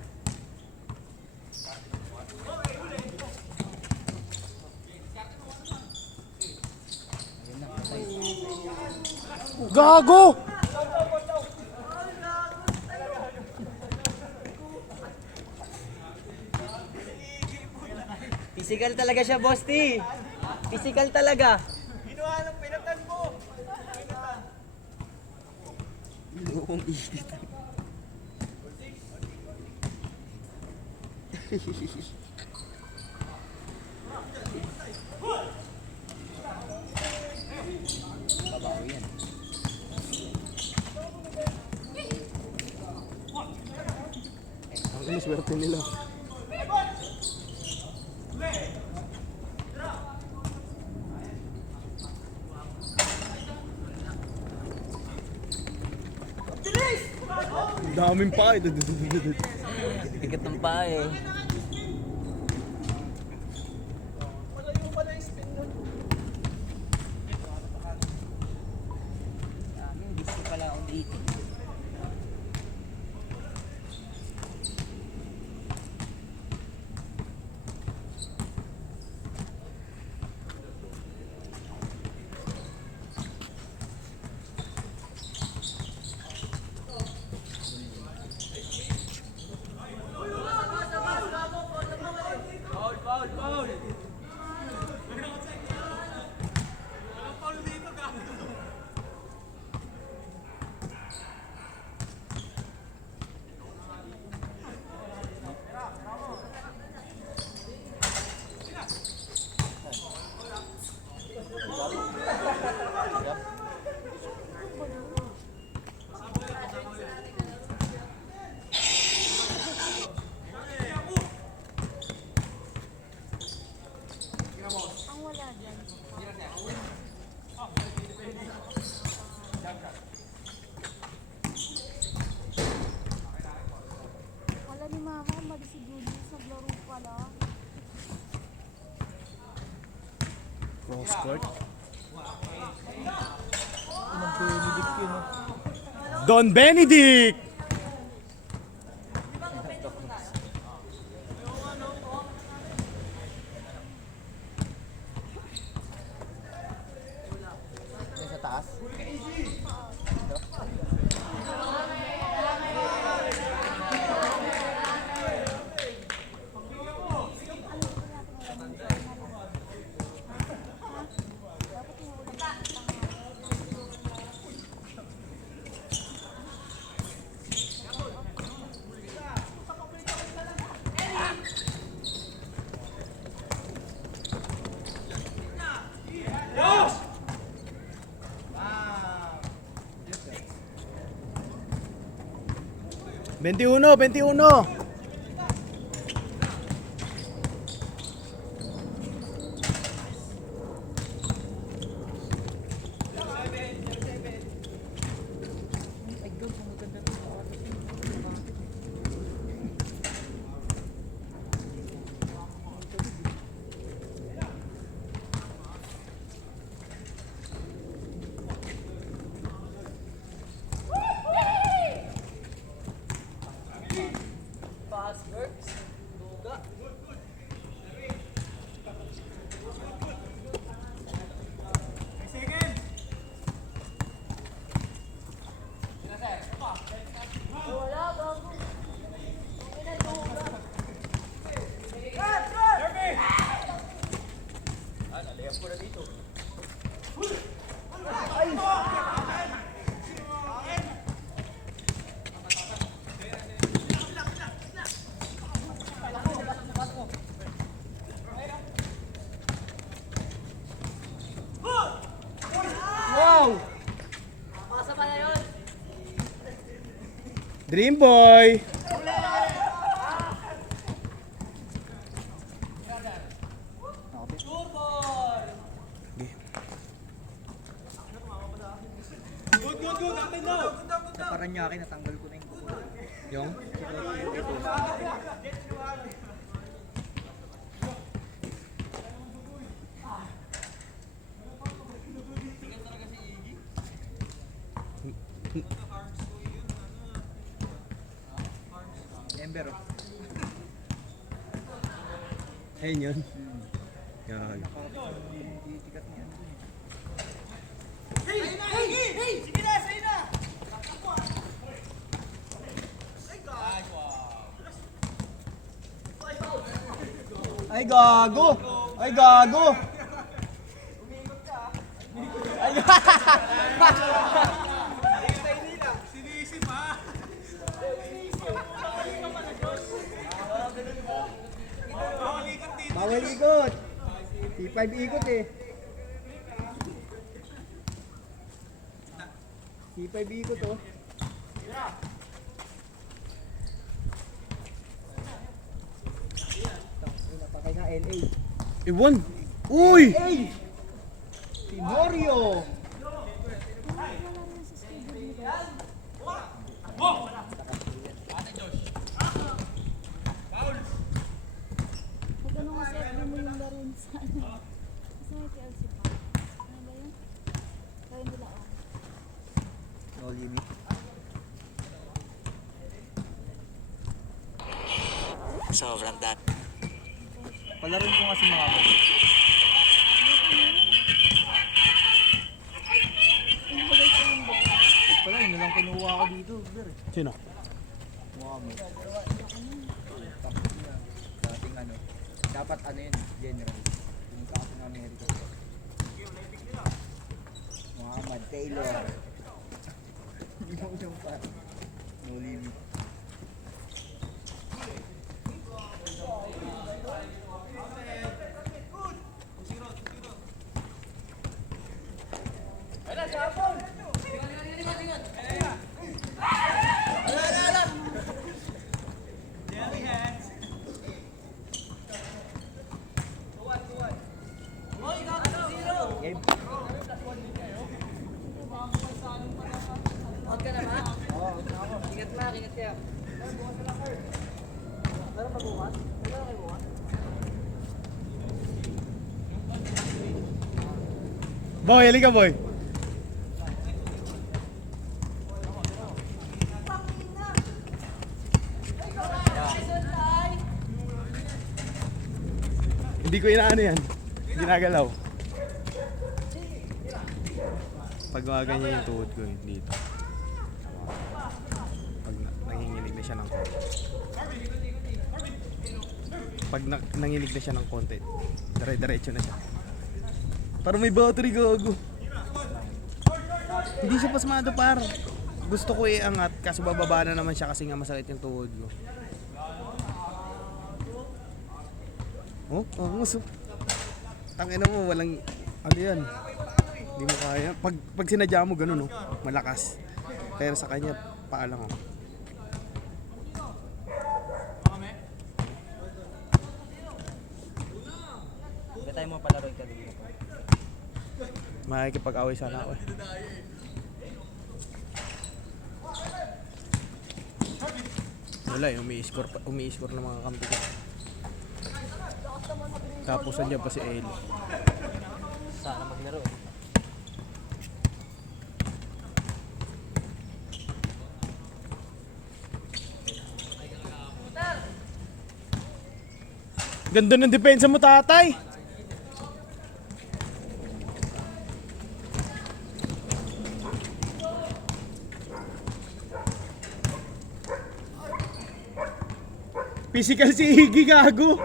Ayun na, patay. Gago! Physical talaga siya, Bosti. Physical talaga. Ginawa ng pinatan mo! Lukong ilit. Babawi yan. Ang iniswerte nila. Daming pa eh. Bigat ng paa eh. Gusto pala akong dito. court. Benedict yun, oh. Don Benedict! Yan sa taas. Veintiuno, 21. Dream Boy! Sa Paranaque, natanggal ko na yung kuko. Yung? Ember, oh. Ayun yun. Yan. Sikat niya. Ay, gago! Ay, gago! Ay, bawal ikot! C5 ikot eh. C5 ikot oh. Napakay na LA. Iwan! Uy! Hey! Timorio! Magkano nga si FB mo yung laro sa ano? Kasi may TLC pa. Ano ba yun? Kaya nila ako. No limit. Sobrang dat. Palarin ko nga si mga kapatid. Inibigay ko yung book. Pala, yun lang kinuha ko dito. Sino? Muhammad. Dating ano. Dapat ano yun, general. Pumunta kasi ng Amerika. Muhammad Taylor. Hindi mo siyang pa. No limit. Game. Boy, halika boy. Hindi ko inaano yan. Ginagalaw. Pag ganyan yung tuhod ko dito. Pag nanginginig na siya ng konti. Pag nanginig na siya ng konti, dire-diretso na siya. Parang may battery, gago. Hindi siya pasmado par. Gusto ko iangat kaso bababa na naman siya kasi nga masakit yung tuhod ko. Oh, angus. Tangina mo, walang ano yan. Hindi mo kaya. Pag sinadya mo ganun, no? Malakas. Pero sa kanya, paalang oh. Hindi tayo mo palaroin ka dito. Makikipag-away sana ako eh. Wala eh, umi-score ng mga kampi ko. Tapos andyan pa si Eli. Sana maglaro eh. Ganda ng depensa mo, tatay! Physical si Iggy, gago!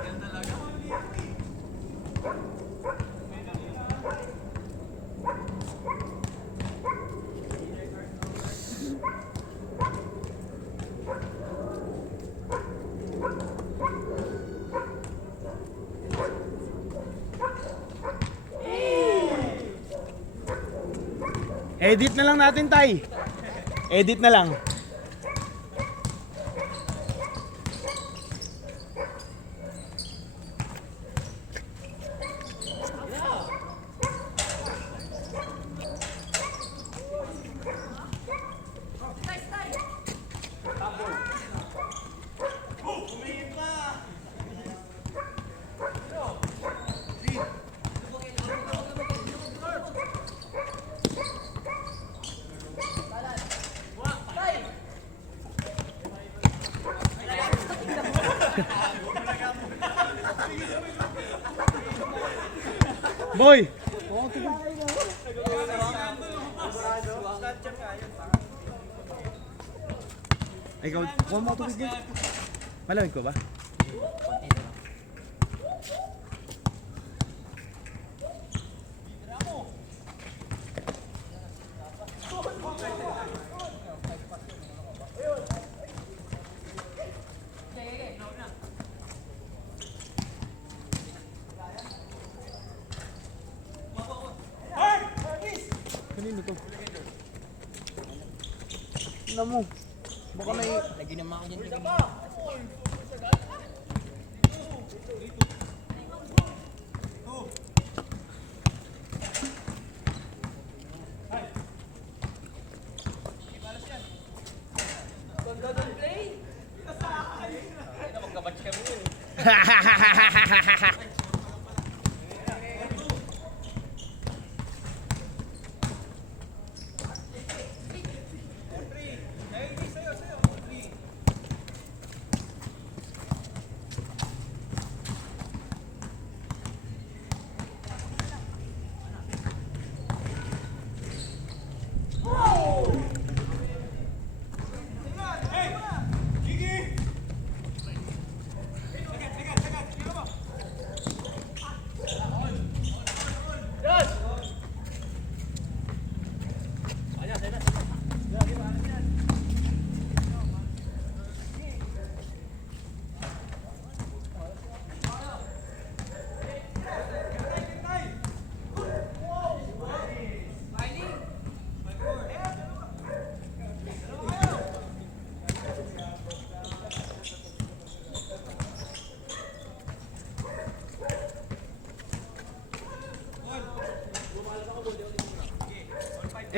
Edit na lang natin, tay. Edit na lang. Boy! Ikaw, kuha mo tubig dyan. Malamig ko ba? Kanino to? Tignan mo. Baka may... Lagi naman ako dyan.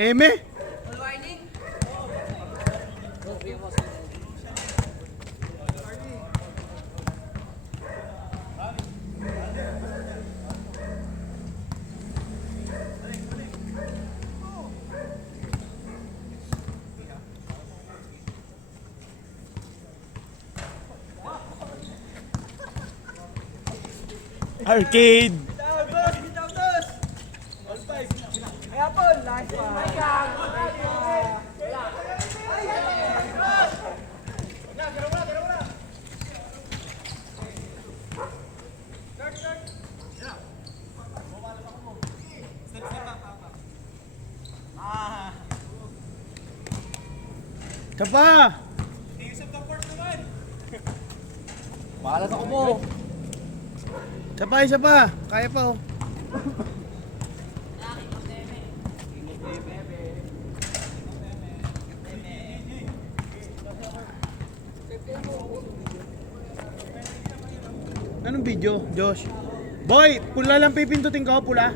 Eme? Arcade! Isa pa! Bahala sa kumo. Isa pa, isa pa! Kaya pa oh. Anong video, Josh? Boy, pula lang pipindutin ko, pula.